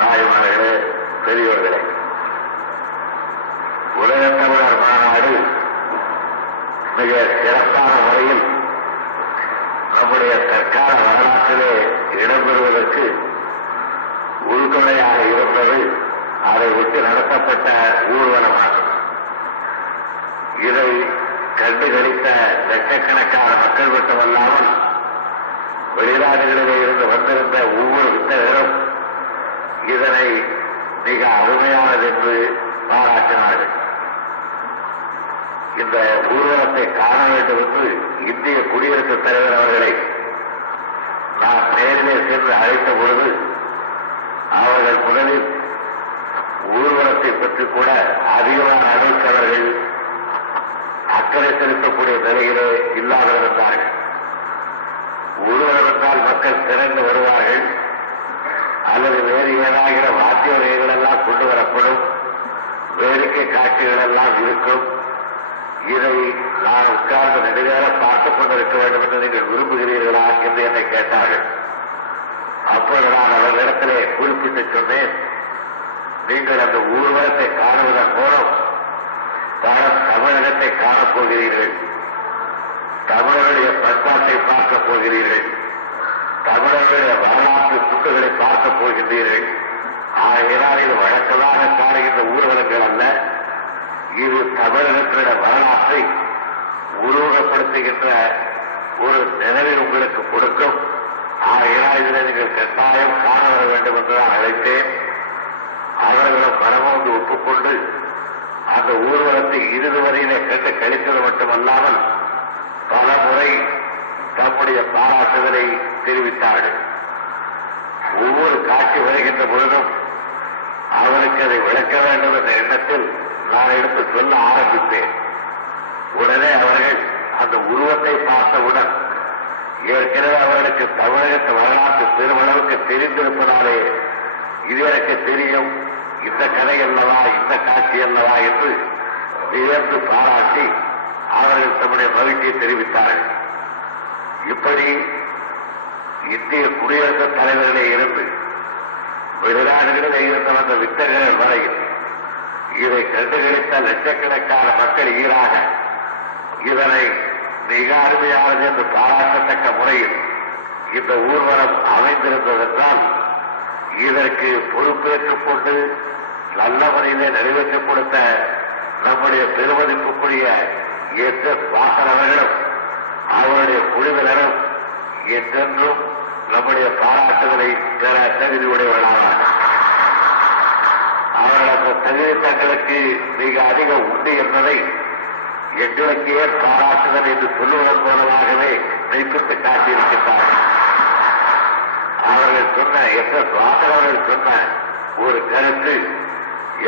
தாய்மார்களே, பெரியோர்களே, உலகத் தமிழர் மாநாடு மிக சிறப்பான முறையில் நம்முடைய தற்கால வரலாற்றிலே இடம்பெறுவதற்கு உறுதுணையாக இருந்தது அதை விட்டு நடத்தப்பட்ட ஊர்வலமாகும். இதை கண்டுகளித்த லட்சக்கணக்கான மக்கள் மட்டுமல்லாமல் வெளிநாடுகளிலே இருந்து வந்திருந்த ஒவ்வொரு வித்தகரும் இதனை மிக அருமையானது என்று பாராட்டினார்கள். இந்த ஊர்வலத்தை காண வேண்டும் என்று இந்திய குடியரசுத் தலைவர் அவர்களை நான் நேரிலே சென்று அழைத்த பொழுது அவர்கள் முதலில் ஊர்வலத்தை பற்றி கூட அதிகமான அளவுக்கு அவர்கள் அக்கறை செலுத்தக்கூடிய நிலையிலே இல்லாமல் இருந்தார்கள். ஊர்வலம் என்றால் மக்கள் திரண்டு வருவார்கள், அல்லது வேறு ஏதாகிற வாத்திய வகைகள் எல்லாம் கொண்டு வரப்படும், வேடிக்கை காட்சிகள் எல்லாம் இருக்கும். இதை நான் உட்கார்ந்து நெடுநேரம் பார்த்துக் கொண்டிருக்க வேண்டும் என்று நீங்கள் விரும்புகிறீர்களா என்று என்னை கேட்டார்கள். அப்போது நான் அவர்களிடத்திலே குறிப்பிட்டு சொன்னேன், நீங்கள் அந்த ஊர்வலத்தை காணுவதன் மூலம் தமிழகத்தை காணப்போகிறீர்கள், தமிழர்களுடைய பண்பாட்டை பார்க்கப் போகிறீர்கள், தமிழர்களுடைய வரலாற்று சுட்டுகளை பார்க்கப் போகின்றீர்கள். ஆகையினால் இது வழக்கமாக காணுகின்ற ஊர்வலங்கள் அல்ல, இது தமிழகத்தினுடைய வரலாற்றை உருவகப்படுத்துகின்ற ஒரு நினைவை உங்களுக்கு கொடுக்கும். ஆகையினால் இதனை நீங்கள் கட்டாயம் காண வர வேண்டும் என்று நான் அழைத்தேன். அவர்களும் மனமோந்து ஒப்புக்கொண்டு அந்த ஊர்வலத்தை இறுதி வரையிலே கண்டு கழித்தது மட்டுமல்லாமல் பல முறை தம்முடைய பாராட்டுதலை தெரிவித்தார்கள். ஒவ்வொரு காட்சி வருகின்ற பொழுதும் அவருக்கு அதை விளக்க வேண்டும் என்ற எண்ணத்தில் நான் எடுத்து சொல்ல ஆரம்பித்தேன். உடனே அவர்கள் அந்த உருவத்தை பார்த்தவுடன் ஏற்கனவே அவர்களுக்கு தமிழகத்து வரலாற்று பெருமளவுக்கு தெரிந்திருப்பதாலே இது எனக்கு தெரியும், இந்த கதை அல்லவா, இந்த காட்சி அல்லவா என்று வியந்து பாராட்டி அவர்கள் தம்முடைய மகிழ்ச்சியை தெரிவித்தார்கள். இப்படி இந்திய குடியரசுத் தலைவர்களே இருந்து வெளிநாடுகளிலே இருந்த வந்த வித்தகர்கள் வரையில் இதை கண்டுகளித்த லட்சக்கணக்கான மக்கள் ஈராக இதனை மிக அருமையானது என்று பாராட்டத்தக்க முறையில் இந்த ஊர்வலம் அமைந்திருந்ததென்றால் இதற்கு பொறுப்பேற்றுக் கொண்டு நல்ல முறையிலே நிறைவேற்றிக் கொடுத்த நம்முடைய பெருமதிப்புக்குரிய வாசனவர்களும் அவருடைய குழுவினரும் என்றென்றும் நம்முடைய பாராட்டுகளை பெற தகுதி உடையவர்களானார். அவர்கள் அந்த தகுதி தங்களுக்கு மிக அதிக உண்டு என்பதை எங்களுக்கு ஏன் பாராட்டுதல் என்று சொல்லுவதன் மூலமாகவே மெய்ப்பிட்டு காட்டியிருக்கின்றார்கள். அவர்கள் சொன்ன வாசகர்கள் சொன்ன ஒரு கருத்து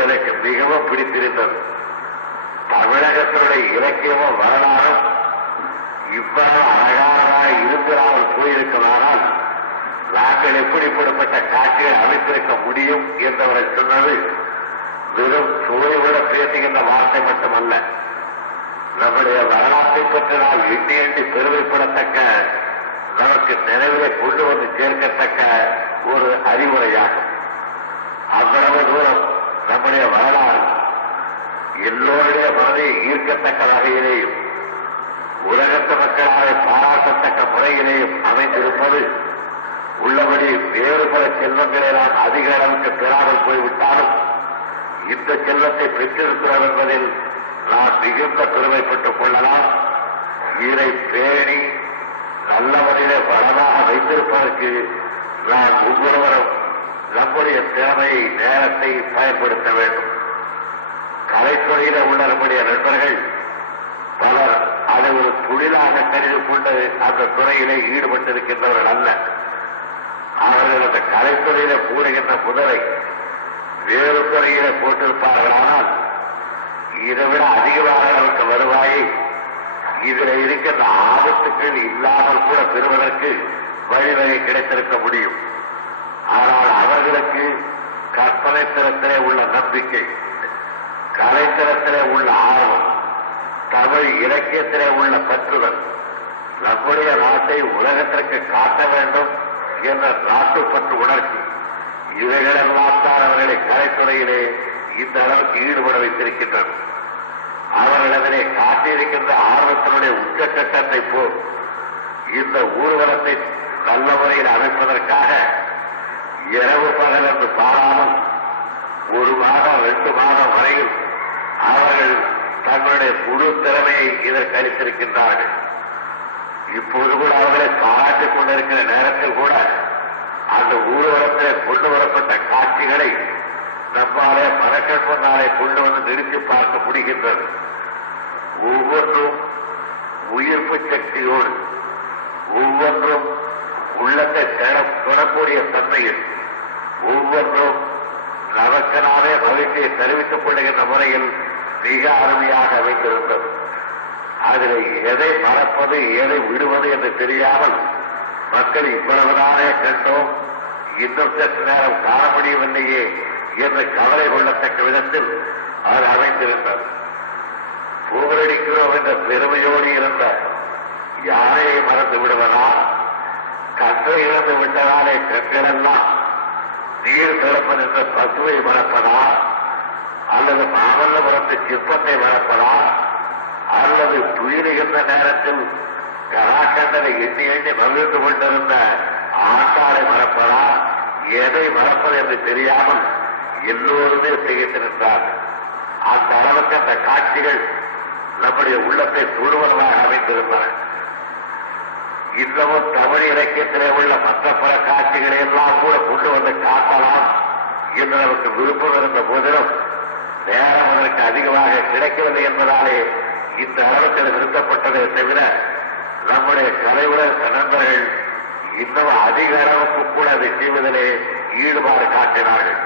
எனக்கு மிகவும் பிடித்திருந்தது. தமிழகத்தினுடைய இலக்கியமும் வரலாறும் இவ்வளவு அழகானதாக இருக்கிறாமல் போயிருக்குமானால் நாங்கள் எப்படிப்பட்ட காட்சியை அமைத்திருக்க முடியும் என்றவர்கள் சொன்னது வெறும் சுவையுள்ள பேசுகின்ற வார்த்தை மட்டுமல்ல, நம்முடைய வரலாற்றை பற்றி நாம் எண்ணி எண்ணி பெருமைப்படத்தக்க, நமக்கு நினைவிலே கொண்டு வந்து சேர்க்கத்தக்க ஒரு அறிவுரையாகும். அவ்வளவு தூரம் நம்முடைய வரலாறு எல்லோருடைய மனதை ஈர்க்கத்தக்க வகையிலேயும் உலகத்து மக்களால் பாராட்டத்தக்க முறையிலேயும் அமைந்திருப்பது உள்ளபடி வேறு பல செல்வங்களை நாம் அதிக அளவுக்கு பெறாமல் போய்விட்டாலும் இந்த செல்வத்தை பெற்றிருக்கிறோம் என்பதில் நாம் மிகுந்த பெருமைப்பட்டுக் கொள்ளலாம். இதை பேணி நல்ல முறையிலே வளமாக வைத்திருப்பதற்கு நாம் ஒவ்வொருவரும் நம்முடைய திறமையை நேரத்தை பயன்படுத்த வேண்டும். கலைத்துறையில உள்ள நம்முடைய நண்பர்கள் பலர் அதை ஒரு தொழிலாக கருதி கொண்டு அந்த துறையிலே ஈடுபட்டிருக்கின்றவர்கள் அல்ல. அவர்கள் அந்த கலைத்துறையில கூறுகின்ற முதலை வேறு துறையில போட்டிருப்பார்களானால் இதை விட அதிகமாக நமக்கு வருவாயை இதில் இருக்கின்ற ஆபத்துக்கள் இல்லாமல் கூட பெறுவதற்கு வழிவகை கிடைத்திருக்க முடியும். ஆனால் அவர்களுக்கு கற்பனை திறத்திலே உள்ள நம்பிக்கை, கலைத்திறத்திலே உள்ள ஆர்வம், தமிழ் இலக்கியத்திலே உள்ள பற்றுதல், நம்முடைய நாட்டை உலகத்திற்கு காட்ட வேண்டும் என்ற நாட்டுப்பற்று உணர்ச்சி, இவைகளெல்லாம் தான் அவர்களை கலைத்துறையிலே இந்த அளவுக்கு ஈடுபட வைத்திருக்கின்றன. அவர்கள் அதனை காட்டியிருக்கின்ற ஆர்வத்தினுடைய உச்சக்கட்டத்தை போல் இந்த ஊர்வலத்தை நல்ல முறையில் அமைப்பதற்காக இரவு பகல் என்று பாராமல் 1 மாதம் 2 மாதம் வரையில் அவர்கள் தங்களுடைய முழு திறமையை இதற்கு அளித்திருக்கின்றார்கள். இப்போது கூட அவர்களை பாராட்டிக் கொண்டிருக்கிற நேரத்தில் கூட அந்த ஊர்வலத்தில் கொண்டு வரப்பட்ட காட்சிகளை நம்மாலே மனக்கண் முன்னாலே கொண்டு வந்து நிறுத்தி பார்க்க முடிகின்றது. ஒவ்வொன்றும் உயிர்ப்பு சக்தியோடு, ஒவ்வொன்றும் உள்ளத்தை தொடக்கூடிய தன்மையில், ஒவ்வொன்றும் நமக்கு நாமே மகிழ்ச்சியை தெரிவித்துக் கொள்ளுகின்ற முறையில் மிக அருமையாக அமைந்திருந்தது. அதில் எதை மறப்பது எதை விடுவது என்று தெரியாமல் மக்கள் இவ்வளவுதானே கண்டோம், இன்னும் சற்று நேரம் காண முடியவில்லையே என்று கவலை கொள்ளத்தக்க விதத்தில் அது அமைந்திருந்தது. போரடிக்கிறோம் என்ற பெருமையோடு இருந்த யானையை மறந்து விடுவதா, கற்றை இழந்து விட்டதாலே கற்களெல்லாம் நீர் திறப்பது என்ற பசுவை மறப்பதா, அல்லது மாமல்லபுரத்து சிற்பத்தை மறப்பதா, அல்லது துயிலுகின்ற நேரத்தில் கராக்கண்டனை எண்ணி எண்ணி மகிழ்ந்து கொண்டிருந்த ஆட்டாளை மறப்பதா, எதை மறப்பது என்று தெரியாமல் எல்லோருமே திகைத்திருந்தார். அந்த அளவுக்கு அந்த காட்சிகள் நம்முடைய உள்ளத்தை தொழுவதாக அமைந்திருந்தன. இன்னமும் தமிழ் இலக்கியத்திலே உள்ள மற்ற பல காட்சிகளை எல்லாம் கூட கொண்டு வந்து காட்டலாம் என்று நமக்கு விருப்பம் இருந்த போதிலும் நேரம் அதற்கு அதிகமாக கிடைக்கவில்லை என்பதாலே இந்த அளவுக்கு நிறுத்தப்பட்டதை தவிர நம்முடைய கலையுலக நண்பர்கள் இன்னும் அதிக அளவுக்கு கூட அதை செய்வதிலே ஈடுபாடு காட்டினார்கள்.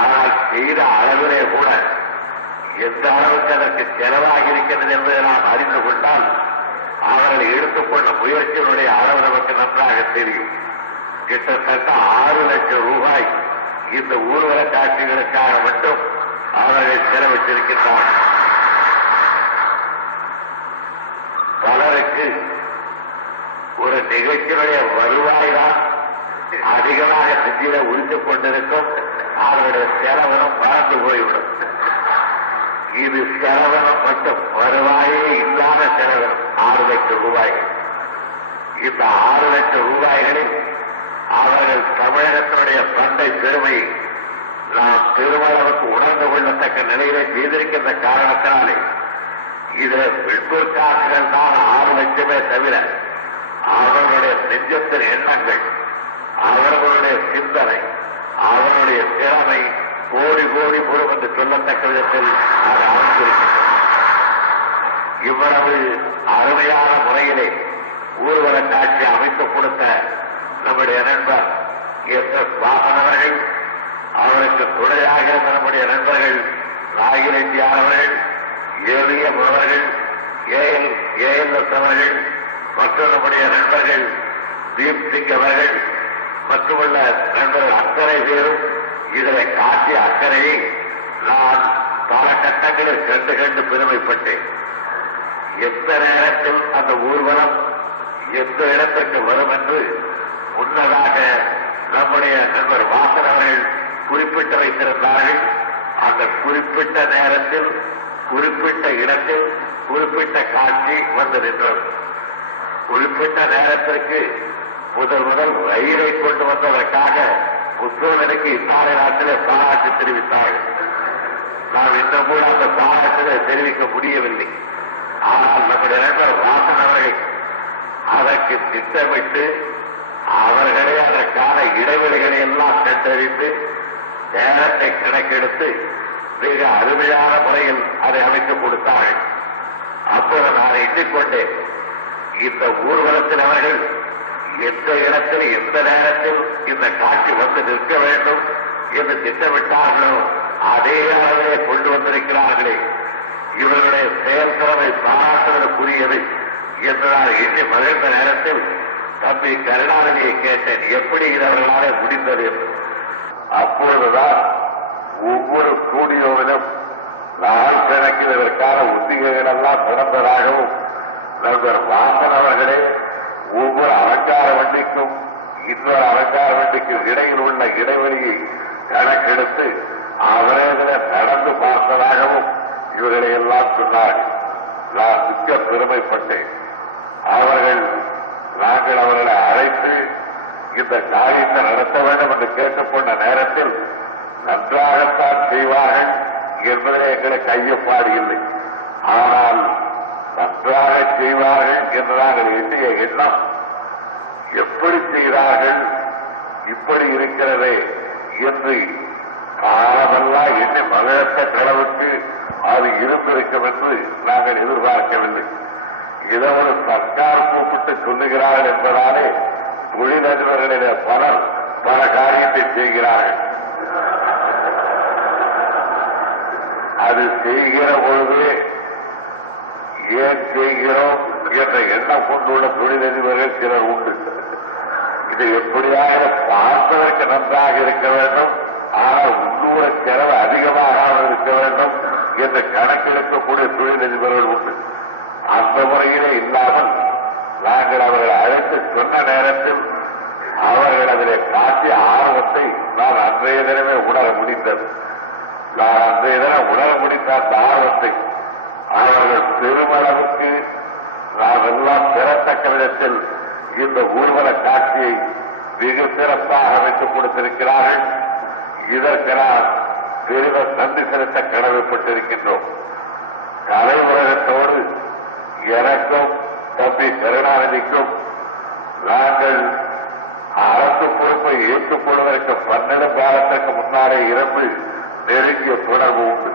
ஆனால் செய்த அளவிலே கூட எந்த அளவுக்கு அதற்கு செலவாகி இருக்கிறது என்பதை நாம் அறிந்து கொண்டால் அவர்கள் எடுத்துக்கொண்ட முயற்சியினுடைய அளவு நமக்கு நன்றாக தெரியும். கிட்டத்தட்ட 6 லட்சம் ரூபாய் இந்த ஊர்வல காட்சிகளுக்காக மட்டும் அவர்கள் செலவிட்டிருக்கின்றனர். பலருக்கு ஒரு நிகழ்ச்சியினுடைய வருவாய்தான் அதிகமாக நெஞ்சில உரித்துக் கொண்டிருக்கும். அவருடைய செலவனம் பறந்து போய்விடும். இது செலவனம் மட்டும் வருவாயே இல்லாத செலவனம் 6 லட்சம் ரூபாய்கள். இந்த 6 லட்சம் ரூபாய்களில் அவர்கள் தமிழகத்தினுடைய பண்டை பெருமை நாம் பெருமளவுக்கு உணர்ந்து கொள்ளத்தக்க நிலையிலே செய்திருக்கின்ற காரணத்தினாலே இதில் பெண்பூர் காசுகள் தான் 6 லட்சமே தவிர அவர்களுடைய நெஞ்சத்தின் எண்ணங்கள், அவர்களுடைய சிந்தனை, அவருடைய திறமை கோடி கோடி பொருள் என்று சொல்லத்தக்க விதத்தில் அது அமைந்திருக்கிறது. இவ்வளவு அருமையான முறையிலே ஊர்வல காட்சி அமைத்துக் கொடுத்த நம்முடைய நண்பர் எஸ் வாசனவர்கள், அவருக்கு துணையாக இருந்த நம்முடைய நண்பர்கள் நாகிரெட்டியார் அவர்கள், ஏவிஎம் அவர்கள், ஏஎல்எஸ் அவர்கள் மற்றும் நம்முடைய நண்பர்கள் தீப் சிங் அவர்கள் மற்றுமுள்ள நண்பர்கள் அத்தனை பேரும் இதில் காட்டிய அக்கறையை நான் பல கட்டங்களில் கண்டு பெருமைப்பட்டேன். எந்த நேரத்தில் அந்த ஊர்வலம் எந்த இடத்திற்கு வரும் என்று முன்னதாக நம்முடைய நண்பர் வாசன் அவர்கள் குறிப்பிட்டு வைத்திருந்தார்கள். அந்த குறிப்பிட்ட நேரத்தில் குறிப்பிட்ட இடத்தில் குறிப்பிட்ட காட்சி வந்து நின்றது. குறிப்பிட்ட நேரத்திற்கு முதல் ரயிலை கொண்டு வந்ததற்காக புத்தகனுக்கு இத்தாலிய நாட்டிலே பாராட்டு தெரிவித்தார்கள். நாம் இன்னும் கூட அந்த பாராட்டிலே தெரிவிக்க முடியவில்லை. ஆனால் நம்முடைய நண்பர் வாசன் அவர்கள் அதற்கு திட்டமிட்டு அவர்களே அதற்கான இடைவெளிகளை எல்லாம் கண்டறிந்து நேரத்தை கணக்கெடுத்து மிக அருமையான முறையில் அதை அமைத்துக் கொடுத்தார்கள். அப்போது நான் எண்ணிக்கொண்டேன், இந்த ஊர்வலத்தில் அவர்கள் எந்த இடத்தில் எந்த நேரத்தில் இந்த காட்சி வந்து நிற்க வேண்டும் என்று திட்டமிட்டார்களோ அதே அளவிலே கொண்டு வந்திருக்கிறார்களே, இவர்களுடைய செயல்திறமை பாராட்டுவதற்குரியது என்று நான் எண்ணி மகிழ்ந்த நேரத்தில் தம்பி கருணாநிதியை கேட்டேன், எப்படி இது அவர்களால் முடிந்தது என்று. அப்பொழுதுதான் ஒவ்வொரு ஸ்டூடியோவிலும் நாள் கணக்கில் இதற்கான உத்திகைகள் எல்லாம் திறந்ததாகவும் நண்பர் வாசன் அவர்களே ஒவ்வொரு அலங்கார வண்டிக்கும் இன்னொரு அலங்கார வண்டிக்கு இடையில் உள்ள இடைவெளியை கணக்கெடுத்து அவரே நடந்து பார்த்ததாகவும் இவர்களை எல்லாம் சொன்னார்கள். நான் மிக்க பெருமைப்பட்டேன். நாங்கள் அவர்களை அழைத்து இந்த காரியத்தை நடத்த வேண்டும் என்று கேட்டுக்கொண்ட நேரத்தில் நன்றாகத்தான் செய்வார்கள் என்பதில் எங்களுக்கு ஐயப்பாடு இல்லை. ஆனால் நன்றாக செய்வார்கள் என்று நாங்கள் எண்ணிய எண்ணம் எப்படி செய்தார்கள் இப்படி இருக்கிறதே என்று காலமெல்லாம் எண்ணி மகிழத்த அளவுக்கு அது இருந்திருக்கும் என்று நாங்கள் எதிர்பார்க்கவில்லை. இதை ஒரு சர்க்கார் கூப்பிட்டு சொல்லுகிறார்கள் என்பதாலே தொழிலதிபர்களிலே பலர் பல காரியத்தை செய்கிறார்கள். அது செய்கிற பொழுது ஏன் செய்கிறோம் என்ற எண்ணம் கொண்டுள்ள தொழிலதிபர்கள் சிலர் உண்டு. இது எப்படியாக பார்ப்பதற்கு நன்றாக இருக்க வேண்டும், ஆனால் உள்ளூர செலவு அதிகமாகாமல் இருக்க வேண்டும் என்று கணக்கெடுக்கக்கூடிய தொழிலதிபர்கள் உண்டு. அந்த முறையிலே இல்லாமல் நாங்கள் அவர்களை அழைத்து சொன்ன நேரத்தில் அவர்கள் அதிலே காட்டிய ஆர்வத்தை நான் அன்றைய தினமே உணர முடிந்தது. நான் அன்றைய தினம் உணர முடிந்த அந்த ஆர்வத்தை அவர்கள் பெருமளவுக்கு நாம் எல்லாம் பெறத்தக்க விதத்தில் இந்த ஊர்வல காட்சியை மிக சிறப்பாக அமைத்துக் கொடுத்திருக்கிறார்கள். இதற்கு நான் பெரித நன்றி செலுத்த கடமைப்பட்டிருக்கின்றோம். கலை உலகத்தோடு எனக்கும் தம்பி கருணாநிதிக்கும் நாங்கள் அரசு பொறுப்பை ஏற்றுக் கொள்வதற்கு 12 காலத்திற்கு முன்னாலே இருந்து நெருங்கிய தொடர்பு உண்டு.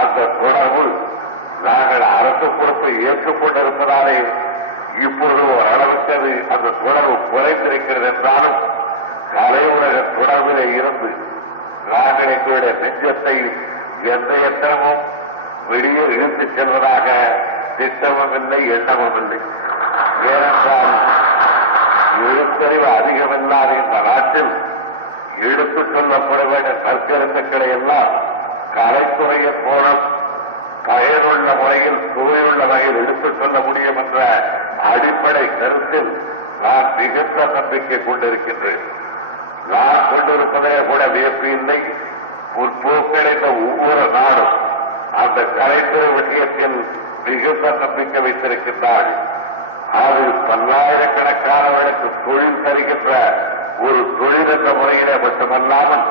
அந்த தொடர்பு நாங்கள் அரசு பொறுப்பை ஏற்றுக்கொண்டிருப்பதாலே இப்பொழுது ஓரளவுக்கு அது அந்த தொடர்பு குறைந்திருக்கிறது என்றாலும் கலை உலக தொடர்பிலே இருந்து நாங்கள் எங்களுடைய நெஞ்சத்தை எந்த எத்தனமும் வெளியே இழுத்துச் செல்வதாக திட்டமும் இல்லை, எண்ணமும் இல்லை. ஏனென்றால் எழுத்தறிவு அதிகமில்லாத இந்த நாட்டில் எடுத்துச் சொல்லப்பட வேண்டிய நற்கருத்துக்களை எல்லாம் கலைத்துறையின் மூலம் பயனுள்ள முறையில் சுவையுள்ள வகையில் எடுத்துச் சொல்ல முடியும் என்ற அடிப்படை கருத்தில் நான் மிகுந்த நம்பிக்கை கொண்டிருக்கின்றேன். நான் கொண்டிருப்பதே கூட வியப்பு இல்லை. முற்போக்கடைந்த ஒவ்வொரு நாடும் அந்த கலைத்துறை விஷயத்தில் மிகுந்த நம்பிக்கை வைத்திருக்கின்றார்கள். அது பல்லாயிரக்கணக்கானவர்களுக்கு தொழில் தருகின்ற ஒரு தொழில் என்ற முறையிலே மட்டுமல்லாமல்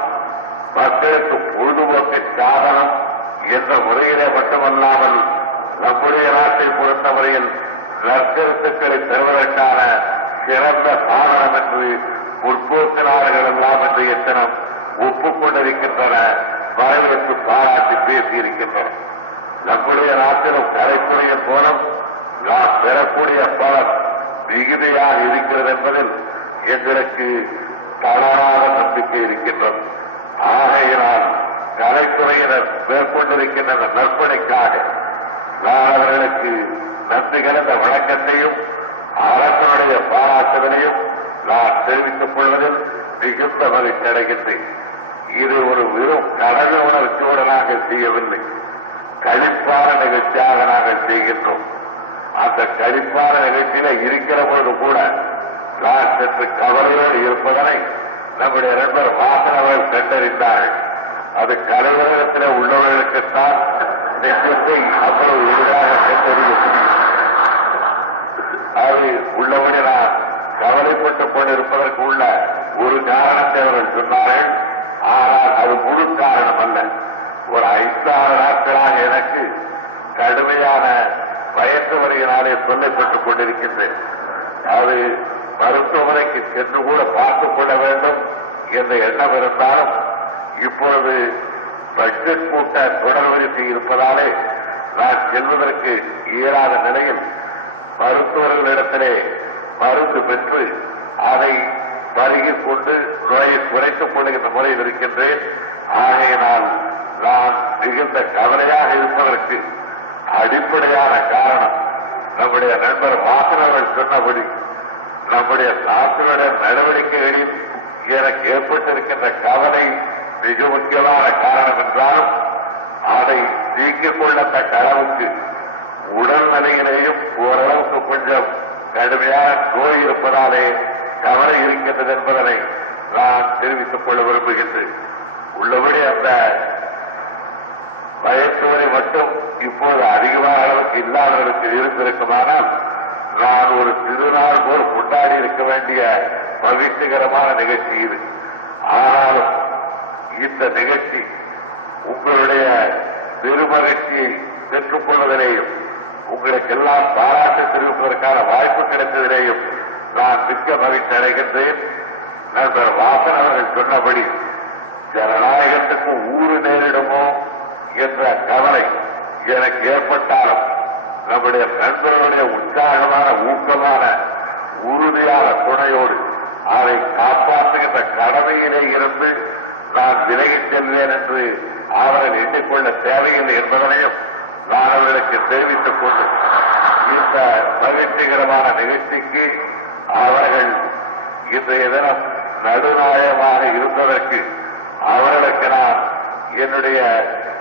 மக்களுக்கு பொழுதுபோக்கு சாதனம் என்ற முறையிலே மட்டுமல்லாமல் நம்முடைய நாட்டை பொறுத்தவரையில் நற்கருத்துக்களை தருவதற்கான சிறந்த சாதனம் என்று முற்போக்கு நாடுகள் எல்லாம் என்று எத்தனம் ஒப்புக்கொண்டிருக்கின்றன, வரவேற்பு பாராட்டி பேசியிருக்கின்றன. நம்முடைய நாட்டிலும் கலைத்துறையின் மூலம் நாம் பெறக்கூடிய பலன் மிகுதியாக இருக்கிறது என்பதில் எங்களுக்கு தளராத நம்பிக்கை இருக்கின்றது. ஆகையினால் கலைத்துறையினர் மேற்கொண்டிருக்கின்ற நற்பணிக்காக நன்றி கலந்த வணக்கத்தையும் அரசனுடைய பாராட்டுதலையும் நான் தெரிவித்துக் கொள்வதில் மிகுந்த மகிழ்ச்சி அடைகின்றேன். இது ஒரு வெறும் கடமை உணர்ச்சியோடு நாங்கள் செய்யவில்லை, கழிப்பான நிகழ்ச்சியாக நாங்கள் செய்கின்றோம். அந்த கழிப்பான நிகழ்ச்சியில இருக்கிற பொழுது கூட நான் சற்று கவலையோடு இருப்பதனை நம்முடைய நண்பர் வாசன் அவர்கள் கண்டறிந்தார்கள். அது கலைவரகத்தில் உள்ளவர்களுக்குத்தான் நெஞ்சத்தை அவ்வளவு எளிதாக கண்டறிய முடியும். அது உள்ளபடி நான் கவலைப்பட்டுக் கொண்டிருப்பதற்கு உள்ள ஒரு காரணத்தை அவர்கள் சொன்னார்கள். ஆனால் அது முழு காரணம் அல்ல. ஒரு 5-6 நாட்களாக எனக்கு கடுமையான வயசு வரையினாலே சொல்லப்பட்டுக் கொண்டிருக்கின்றேன். அது மருத்துவமனைக்கு சென்று கூட பார்த்துக் கொள்ள வேண்டும் என்ற எண்ணம் இருந்தாலும் இப்பொழுது பட்ஜெட் கூட்ட தொடர் வரிசை இருப்பதாலே நான் செல்வதற்கு இயலாத நிலையில் மருத்துவர்களிடத்திலே மருந்து பெற்று அதை பருகிக் கொண்டு நோயை குறைத்துக் கொள்கின்ற முறையில் இருக்கின்றேன். ஆகையினால் நான் மிகுந்த கவலையாக இருப்பதற்கு அடிப்படையான காரணம் நம்முடைய நண்பர் வாசனர்கள் சொன்னபடி நம்முடைய சாஸ்திர நடவடிக்கைகளில் எனக்கு ஏற்பட்டிருக்கின்ற கவலை மிக முக்கியமான காரணம் என்றாலும் அதை நீக்கிக் கொள்ளத்தக்க அளவுக்கு உடல்நிலையிலேயும் ஓரளவுக்கு கொஞ்சம் கடுமையான நோய் இருப்பதாலே கவலை இருக்கின்றது என்பதனை நான் தெரிவித்துக் கொள்ள விரும்புகின்றேன். உள்ளபடி அந்த வயசுவரை மட்டும் இப்போது அதிகமான அளவுக்கு இல்லாதவர்களுக்கு இருந்திருக்குமானால் நான் ஒரு திருநாள் போல் கொண்டாடி இருக்க வேண்டிய மகிழ்ச்சிகரமான நிகழ்ச்சி இது. ஆனாலும் இந்த நிகழ்ச்சி உங்களுடைய பெருமகிழ்ச்சியை பெற்றுக் கொள்வதிலேயும் உங்களுக்கெல்லாம் பாராட்டு தெரிவிப்பதற்கான வாய்ப்பு கிடைத்ததிலேயும் நான் மிக்க மகிழ்ச்சி அடைகின்றேன். நண்பர் வாசன் அவர்கள் சொன்னபடி ஜனநாயகத்துக்கு ஊறு நேரிடுமோ என்ற கவலை எனக்கு ஏற்பட்டாலும் நம்முடைய நண்பர்களுடைய உற்சாகமான ஊக்கமான உறுதியான துணையோடு அதை காப்பாற்றுகின்ற கடமையிலே இருந்து நான் விலகிச் செல்வேன் என்று அவர்கள் எண்ணிக்கொள்ள தேவையில்லை என்பதனையும் நான் அவர்களுக்கு தெரிவித்துக் கொண்டு இந்த மகிழ்ச்சிகரமான நிகழ்ச்சிக்கு அவர்கள் இன்றைய தினம் நடுநாயகமாக இருந்ததற்கு அவர்களுக்கு நான் என்னுடைய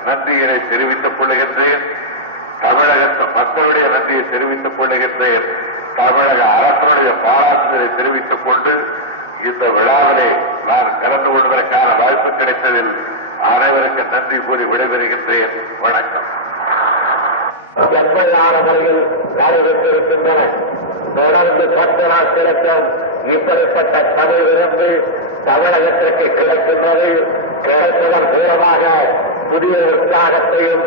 நன்றியினை தெரிவித்துக் கொள்ளுகின்றேன். தமிழகத்து மக்களுடைய நன்றியை தெரிவித்துக் கொள்ளுகின்றேன். தமிழக அரசனுடைய பாராட்டுதலை தெரிவித்துக் கொண்டு இந்த விழாவிலே நான் கலந்து கொள்வதற்கான வாய்ப்பு கிடைத்ததில் அனைவருக்கு நன்றி கூறி விடைபெறுகின்றேன். வணக்கம். செம்மையான முறையில் நடைபெற்றிருக்கின்றன. தொடர்ந்து 10 நாட்களுக்கும் இப்படிப்பட்ட பதவி விரும்பு தமிழகத்திற்கு கிடைக்கின்றது. கிடைப்பதன் மூலமாக புதிய உற்சாகத்தையும்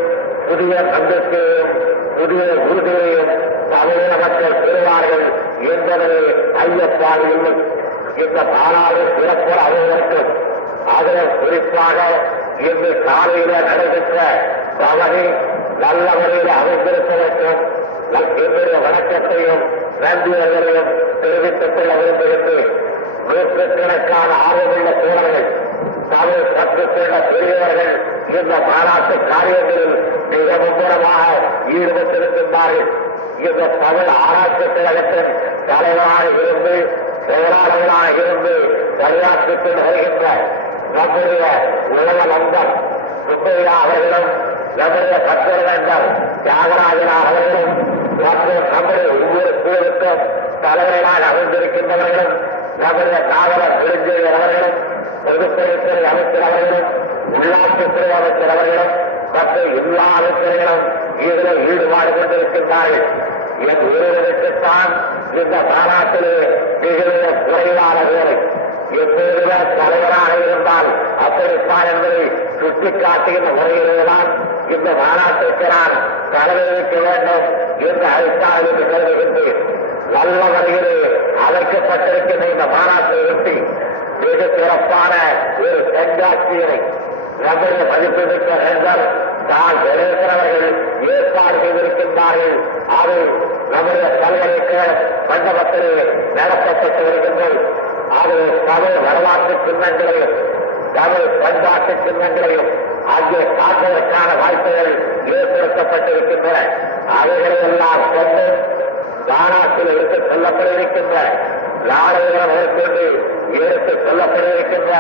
புதிய நம்பிக்கையையும் புதிய உறுதியையும் தமிழக மக்கள் பெறுவார்கள் என்பது ஐயப்பாடு இல்லை. இந்த மாநாடு சிறப்பு அலுவலகம் அதில் குறிப்பாக இன்று காலையில நடைபெற்ற பவனி நல்ல முறையில் அமைந்திருப்பதற்கும் என்னுடைய வணக்கத்தையும் நன்றியர்களையும் தெரிவித்துக் கொள்ள விரும்புகின்றேன். நூற்றுக்கணக்கான ஆர்வமுள்ள தோழர்கள் தமிழ் கற்றுக்கொண்ட பெரியவர்கள் இந்த மாநாட்டு காரியங்களில் மிக மும்முரமாக ஈடுபட்டிருக்கின்றார்கள். இந்த தமிழ் ஆராய்ச்சிக் கழகத்தின் தலைவராக இருந்து செயலாளர்களாக இருந்து பணியாற்றிக் வருகின்ற நம்முடைய உலக நண்பர் சுப்பையா அவர்களும் நம்முடைய பத்திரவேந்தர் தியாகராஜன் அவர்களும் மற்றும் நம்முடைய ஒவ்வொரு குழுவுக்கும் தலைவர்களாக அமைந்திருக்கின்றவர்களும் நம்முடைய காவலர் நெடுஞ்செழியன் அவர்களும் பொதுப்பணித்துறை அமைச்சர் அவர்களும் உள்ளாட்சித்துறை அமைச்சர் அவர்களும் மற்றும் எல்லா அமைச்சர்களும் இதில் ஈடுபாடு கொண்டிருக்கின்றார்கள். என் ஒருவருக்குத்தான் இந்த மாநாட்டிலே மிகுந்த குறைவான வேலை. எப்போதுமே தலைவராக இருந்தால் அப்படித்தான் என்பதை சுட்டிக்காட்டுகின்ற முறையிலேதான் இந்த மாநாட்டிற்கு நான் தலைவரிக்க வேண்டும் என்று அழைத்தால் என்று கருதுகின்றேன். நல்ல முறையிலே அமைக்கப்பட்டிருக்கின்ற இந்த மாநாட்டை ஒட்டி மிக சிறப்பான ஒரு கண்காட்சியினை நம்முடைய மதிப்புமிக்க நண்பர் தான் கணேசன் ஏற்பாடு செய்திருக்கின்றார்கள். அது நம்முடைய பல்கலைக்கழக மண்டபத்திலே நடத்தப்பட்டு வருகின்றது. அது தமிழ் வரலாற்று சின்னங்களையும் தமிழ் பண்பாட்டு சின்னங்களையும் ஆகிய காட்டுவதற்கான வாய்ப்புகள் ஏற்படுத்தப்பட்டிருக்கின்றன. அவைகளை எல்லாம் கொண்டு வானாட்டில் எடுத்துச் சொல்லப்பட இருக்கின்ற நாடகம் மேற்கொண்டு எடுத்துச் சொல்லப்பட இருக்கின்ற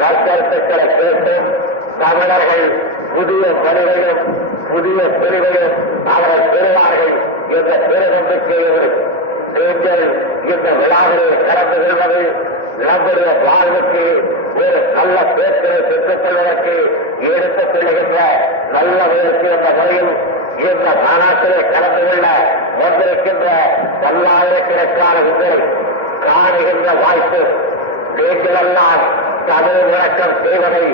நற்கருத்துக்களை கேட்டும் தமிழர்கள் புதிய வலிவையும் புதிய பிரிவையும் அவர்கள் பெறுவார்கள் என்ற பெருநம்பிக்கையோடு நீங்கள் இந்த விழாவிலே கலந்து கொள்வது நம்முடைய வாழ்வுக்கு ஒரு நல்ல பேச்சலை பெற்றுக் கொள்வதற்கு எடுத்துக் கொள்ளுகின்ற நல்ல முயற்சி என்ற முறையில் இந்த மாநாட்டிலே கலந்து கொள்ள வந்திருக்கின்ற பல்லாயிரக்கணக்கான உங்களை காணுகின்ற வாய்ப்பு நீங்களெல்லாம் தமிழ் விளக்கம் செய்வதை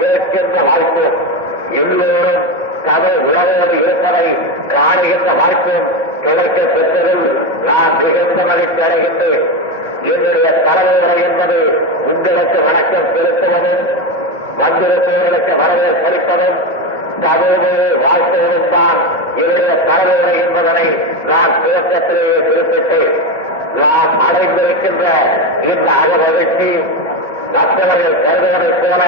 கேட்கின்ற வாய்ப்பு எல்லோரும் தமிழ் உணவோடு இருப்பதை காணுகின்ற வாய்ப்பும் கிடைக்க பெற்றதில் நான் மிகுந்த மகிழ்ச்சி அடைகின்றேன். என்னுடைய தலைமுறை என்பது உங்களுக்கு வணக்கம் செலுத்துவதும் வந்திருப்பவர்களுக்கு வரவேற்பளிப்பதும் தமிழ் வாழ்த்துவதும் தான் என்னுடைய தலைமுறை என்பதனை நான் துவக்கத்திலேயே குறிப்பிட்டேன். நாம் அடைந்திருக்கின்ற இந்த அகமகிழ்ச்சி மற்றவர்கள் கருதுவதைப் போல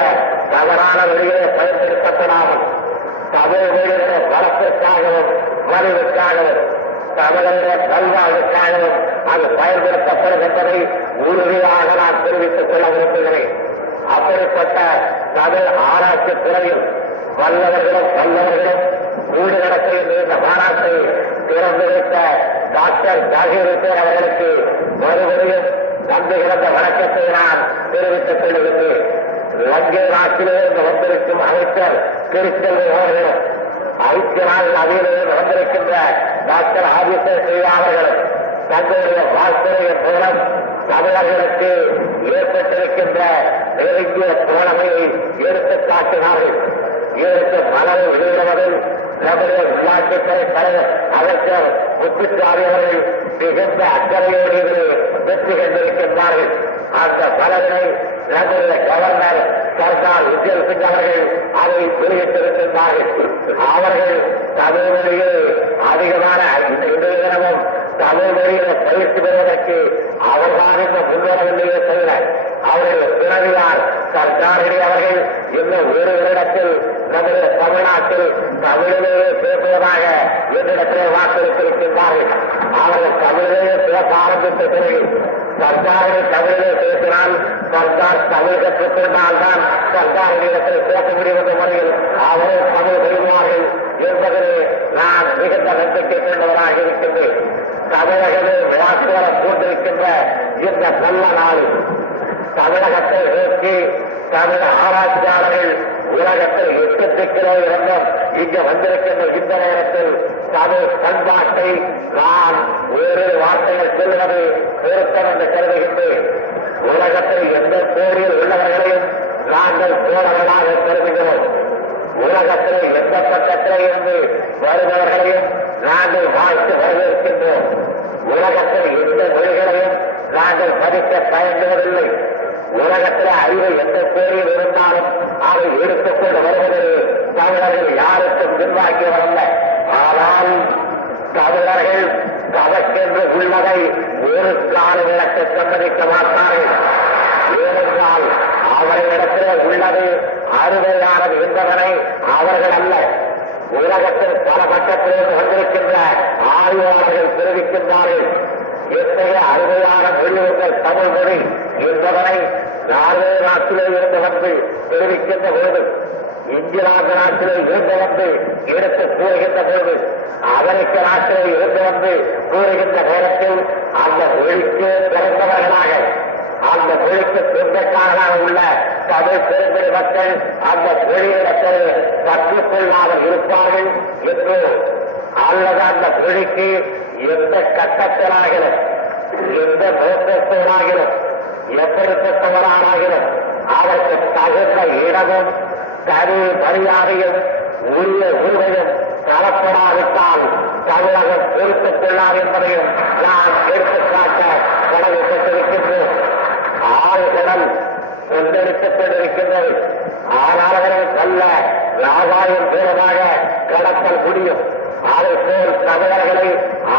தவறான வழியிலே பயன்படுத்தப்படாமல் தமிழ் மொழியினுடைய வளத்திற்காகவும் மலிவுக்காகவும் தமிழருடைய நல்வாழ்வுக்காகவும் அது பயன்படுத்தப்படும் என்பதை உறுதியாக நான் தெரிவித்துக் கொள்ள விரும்புகிறேன். அப்படிப்பட்ட தமிழ் ஆராய்ச்சி துறையில் வல்லவர்களும் கூடு நடக்கின்ற இந்த மாநாட்டை திறந்து வைத்த டாக்டர் ஜாகீர் அவர்களுக்கு மறுபடியும் நன்றி கிடந்த வணக்கத்தை நான் தெரிவித்துக் கொள்கின்றேன். லங்கை நாட்டிலிருந்து வந்திருக்கும் அமைச்சர் திருச்செல்வி அவர்களும் ஐக்கிய நாடு அவையிலிருந்து வந்திருக்கின்ற டாக்டர் ஆதித்ய அவர்களும் தங்களுடைய வாழ்க்கையின் மூலம் தமிழர்களுக்கு ஏற்பட்டிருக்கின்ற நெருங்கிய தோழமையை எடுத்துக் காட்டினார்கள். இதற்கு மனதை வெளியிடுவதில் நம்முடைய உள்ளாட்சித்துறை தலைவர் அமைச்சர் முத்துச்சாமி அவர்கள் மிகுந்த அக்கறையோடு வெற்றி கண்டிருக்கின்றார்கள். அந்த பலனை நம்முடைய கவர்னர் சர்தார் விஜய் சிங் அவர்கள் அதை வெளியிட்டிருக்கின்றார்கள். அவர்கள் தமிழ் மொழியில் அதிகமான தினமும் தமிழ் மொழியில பயிற்சி பெறுவதற்கு அவர்தான் இந்த முன்வரவில்லையே தவிர அவர்கள் துணைவியார் சர்தாரிடே அவர்கள் இன்னும் ஒரு இடத்தில் நம்முடைய தமிழ்நாட்டில் தமிழிலேயே பேசுவதாக என்னிடத்திலே வாக்களித்திருக்கின்றார்கள். அவர்கள் தமிழிலேயே பேச ஆரம்பித்த பிறகு சர்தாரினை தமிழிலே பேசினால் சர்தார் தமிழ் கற்றுக் கொண்டால்தான் சர்தாரிடத்தில் பேச முடியும் என்ற முறையில் அவரே தமிழ் பெறுவார்கள் என்பதிலே நான் மிகுந்த நம்பிக்கை கொண்டவராக இருக்கின்றேன். தமிழகமே விழாக்கோர போன்றிருக்கின்ற இந்த நல்ல நாடு தமிழகத்தை நோக்கி தமிழ் ஆராய்ச்சியாளர்கள் உலகத்தில் 8 திக்கிலோ இருந்தும் இங்கு வந்திருக்கின்ற இந்த நேரத்தில் தமிழ் பண்பாட்டை நான் வேறு வார்த்தைகள் சொல்வது பொருத்தம் என்று கருதுகின்றேன். உலகத்தில் எந்த கோரியில் உள்ளவர்களையும் நாங்கள் தோழர்களாக கருதுகிறோம். உலகத்தில் எந்த பக்கத்தில் இருந்து வருபவர்களையும் நாங்கள் வாழ்த்து வரவேற்கின்றோம். உலகத்தில் எந்த மொழிகளையும் நாங்கள் மதிக்க பயன்படுவதில்லை. உலகத்தில் அறிவு எந்த கோரியில் இருந்தாலும் அதை எடுத்துக்கொண்டு வருவது தமிழர்கள் யாருக்கும் நிர்வாகியவரல்ல. ஆனால் தமிழர்கள் தமக்கென்று உள்ளதை ஒரு கால விளக்க சம்மதிக்க மாட்டார்கள். ஏனென்றால் அவர்களிடத்தில் உள்ளது அறுவையானது என்பதனை அவர்கள் அல்ல, உலகத்தில் பல பக்கத்திலிருந்து வந்திருக்கின்ற ஆய்வாளர்கள் தெரிவிக்கின்றார்கள். எத்தகைய அறுவையான மொழிகள் தமிழ் மொழி என்பதனை நார்வே நாட்டிலே இருந்து வந்து தெரிவிக்கின்ற போது, இங்கிலாந்து நாட்டிலே இருந்து வந்து எடுத்து கூறுகின்ற போது, அமெரிக்க நாட்டிலே இருந்து வந்து கூறுகின்ற நேரத்தில் அந்த மொழிக்கு பிறந்தவர்களாக அந்த மொழிக்கு சொந்தக்காரர்களாக உள்ள தமிழ் பெருங்குடி மக்கள் அந்த மொழியிடத்தில் கற்றுக்கொள்ளாமல் இருப்பார்கள் என்று, அல்லது அந்த மொழிக்கு எந்த கட்டத்திலாகிலும் எந்த நோக்கத்தோடாகிலும் எப்படிப்பட்டவராகிலும் அதற்கு தகுந்த இடமும் தனி மரியாதையும் உரிய உரிமையும் தரப்படாவிட்டால் தமிழகம் பொறுத்துக் கொள்ளார் என்பதையும் நான் எடுத்துக்காட்ட கடமைப்பட்டிருக்கின்றோம். ஆறுகடல் கொந்தளித்துக் கொண்டிருக்கின்றது. ஆறாளர்கள் நல்ல வியாபாரம் மூலமாக கடத்தல் முடியும். அதைப்போல் தமிழர்களை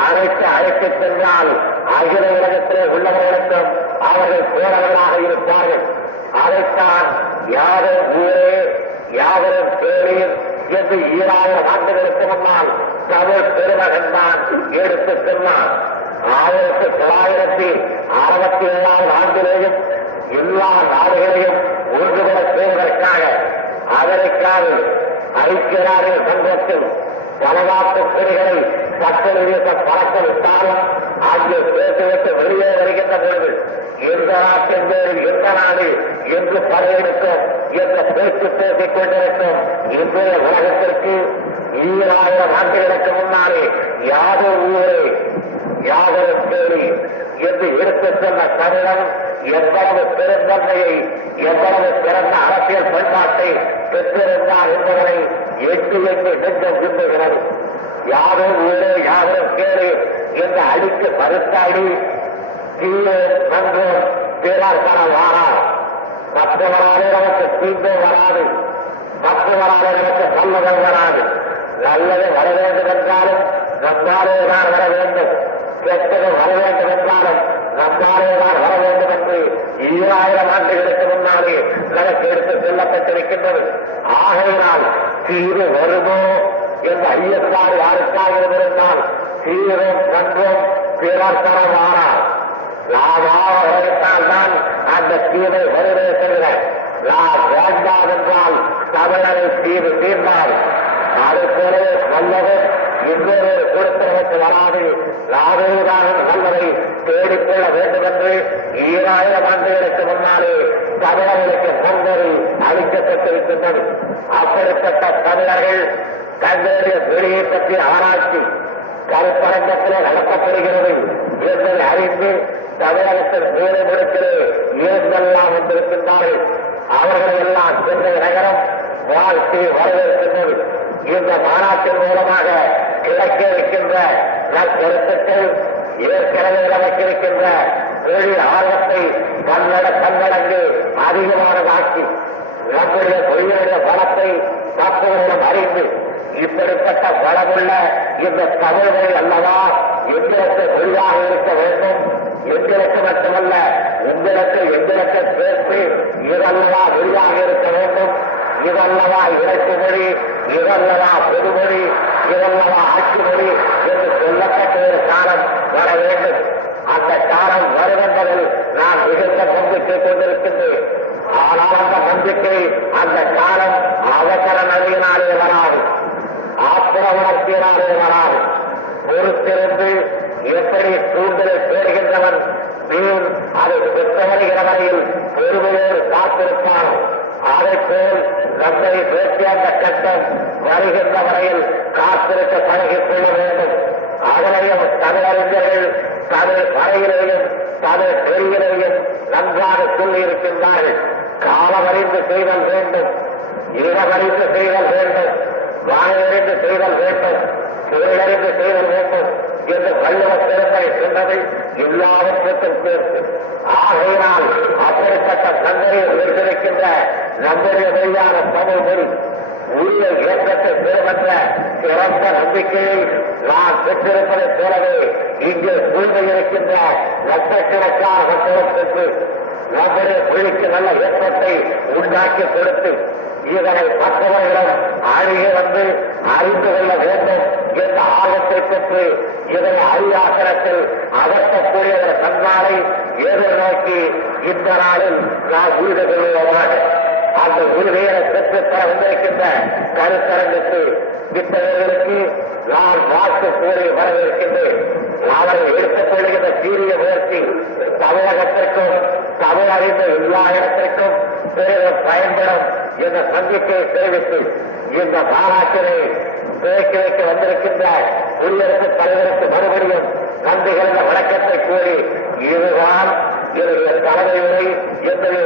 அழைத்துச் சென்றால் அகில உலகத்திலே உள்ளவர்களுக்கும் அவர்கள் போறவர்களாக இருப்பார்கள். அதைத்தான் யாரும் ஊரே யாவரும் பேரீர் என்று 2000 ஆண்டுகளுக்கு முன்னால் தமிழ் பெருமகன் தான் எடுத்துச் சொன்னார். 1967 ஆண்டிலேயும் எல்லா நாடுகளையும் ஒன்றுபட செய்வதற்காக அமெரிக்காவில் ஐக்கிய நாடுகள் சங்கத்தில் பலநாட்டு கொடிகளை சட்டநிலையத்தை பறக்க விட்டாலும் அங்கு பேசிவிட்டு வெளியே வருகின்ற பொழுது எந்த நாட்டின் பேரில் எந்த நாடு என்று படையெடுக்கும் என்ற பேச்சு பேசிக் கொண்டிருக்கும் இன்றைய உலகத்திற்கு 2000 ஆண்டுகளுக்கு முன்னாலே யாதொரு ஊரே யாதொரு கேள்வி என்று எடுத்துச் சொன்ன தமிழன் எவ்வளவு பெருந்தன்மையை எவ்வளவு சிறந்த அரசியல் பண்பாட்டை பெற்றிருந்தார் என்பதனை எட்டு நெஞ்சம் விரும்புகிறது. யாரோ ஊரே யாரோ கேளு என்ற அடிக்கு பருத்தாடி தீயே நன்றோம் பேராசன வாரார். மற்றவராலே நமக்கு தீண்டே வராது, மற்றவராலே நமக்கு நல்லது வராது. நல்லது வர வேண்டும் என்றாலும் நம்மாலே தான் வர வேண்டும், கெட்டது வர வேண்டும் என்றாலும் நம்மாலே தான் வர வேண்டும் என்று 2000 ஆண்டுகளுக்கு முன்னாலே நமக்கு எடுத்துச் செல்லப்பட்டிருக்கின்றது. ஆகையினால் தீரு வருமோ என்ற ஐயத்தாறு யாருக்காக இருந்தால் தீரும் நன்றோம் பிறர் தரவாரா. லாபாவத்தால் தான் அந்த தீமை வருவே செல்கிற நான் வேண்டாம் என்றால் தமிழரை தீவு தீர்ந்தால் அது போல நல்லது இன்னொரு கொடுத்தவனுக்கு வராது. லாபேதான் நல்லதை தேடிக்கொள்ள வேண்டும் என்று 2000 ஆண்டுகளுக்கு முன்னாலே தமிழர்களுக்கு முன்வரி அளிக்கப்பட்டிருக்கின்றது. அப்படிப்பட்ட தமிழர்கள் தங்களுடைய மொழியை பற்றி ஆராய்ச்சி கருத்தரங்கத்திலே நடத்தப்படுகிறது என்பதை அறிந்து தமிழகத்தின் மூலை முடுக்கிலே இருந்தெல்லாம் வந்திருக்கின்றார்கள். அவர்களை எல்லாம் சென்ற நகரம் வாழ்க்கை வரவேற்கின்றது. இந்த மாநாட்டின் மூலமாக கிடைக்க இருக்கின்ற நற்கருத்துக்கள் ஏற்கனவே நமக்கிருக்கின்ற மொழி ஆர்வத்தை கண்ணடங்கு அதிகமானதாக்கி நம்முடைய மொழியுடைய பலத்தை தப்புகளிடம் அறிந்து இப்படிப்பட்ட பலமுள்ள இந்த தமிழ் மொழி அல்லவா எங்களுக்கு மொழியாக இருக்க வேண்டும், எங்களுக்கு மட்டுமல்ல எங்களுக்கு பேசி இதல்லவா மொழியாக இருக்க வேண்டும், இதல்லவா இறைச்சி மொழி, இதல்லவா பொதுமொழி, இதல்லவா ஆட்சி மொழி என்று சொல்லப்பட்ட ஒரு காலம் வர வேண்டும். அந்த காலம் வரும் என்பதில் நான் மிகுந்த நம்பிக்கை கொண்டிருக்கின்றேன். ஆனால் அந்த நம்பிக்கை அந்த காலம் அவசர நதியினாலே வராது, ஆத்திர உணர்ச்சியினாலே வராது. பொறுத்திருந்து எப்படி தூண்டலை தேடுகின்றவன் மீன் அதை பெற்றவருகிற வரையில் பொறுமையோடு காத்திருப்பான், அதைப்போல் நம்மை பேசிய அந்த கட்டம் வருகின்ற வரையில் காத்திருக்க பழகிக் கொள்ள வேண்டும். அதனையும் தமிழறிஞர்கள் தமிழ் வரையிலேயும் தமிழ் நெறியிலேயும் நன்றாக சொல்லியிருக்கின்றார்கள். காலமறிந்து செய்தல் வேண்டும், இடமறிந்து செய்தல் வேண்டும், வாயறிந்து செய்தல் வேண்டும், தொழிலறிந்து செய்தல் வேண்டும் என்று வள்ளுவ பெருமை சொன்னதை எல்லாவற்றுக்கும் சேர்த்து ஆகையினால் அப்படிப்பட்ட தந்தையை உயர்ந்திருக்கின்ற நம்முடைய மொழியான தமிழ் மொழி உரிய இயக்கத்தை பெறுகின்ற சிறந்த நம்பிக்கையை நான் பெற்றிருப்பதைப் போலவே இங்கு சூழ்ந்திருக்கின்ற லட்சக்கணக்கான மக்களுக்கு நம்முடைய மொழிக்கு நல்ல இயக்கத்தை உண்டாக்கி கொடுத்து இதனை மற்றவர்களும் அருகே வந்து அறிந்து கொள்ள வேண்டும் என்ற ஆர்வத்தை பெற்று இதனை அரியாசனத்தில் அகற்றக்கூடிய தன்னாலை எதிர்நோக்கி இந்த நாளில் நாம் உறுதி கொள்வோமாக அந்த உறுதியை பெற்றுத்தர வந்திருக்கின்ற கருத்தரங்குக்கு இத்தகையவர்களுக்கு நான் வாழ்த்து கூறி வரவேற்கின்றேன். அவரை எடுத்துக் கொள்கின்ற சீரிய முயற்சி தமிழகத்திற்கும் தமிழறிந்த எல்லா இடத்திற்கும் பெரிதும் பயன்படும் என்ற நம்பிக்கையை தெரிவித்து இந்த மாநாட்டினை துவக்கி வைக்க வந்திருக்கின்ற குடியரசுத் தலைவருக்கு மறுபடியும் நன்றிகள் வணக்கத்தை கூறி இதுதான் என்னுடைய தலைமை உரை என்பதை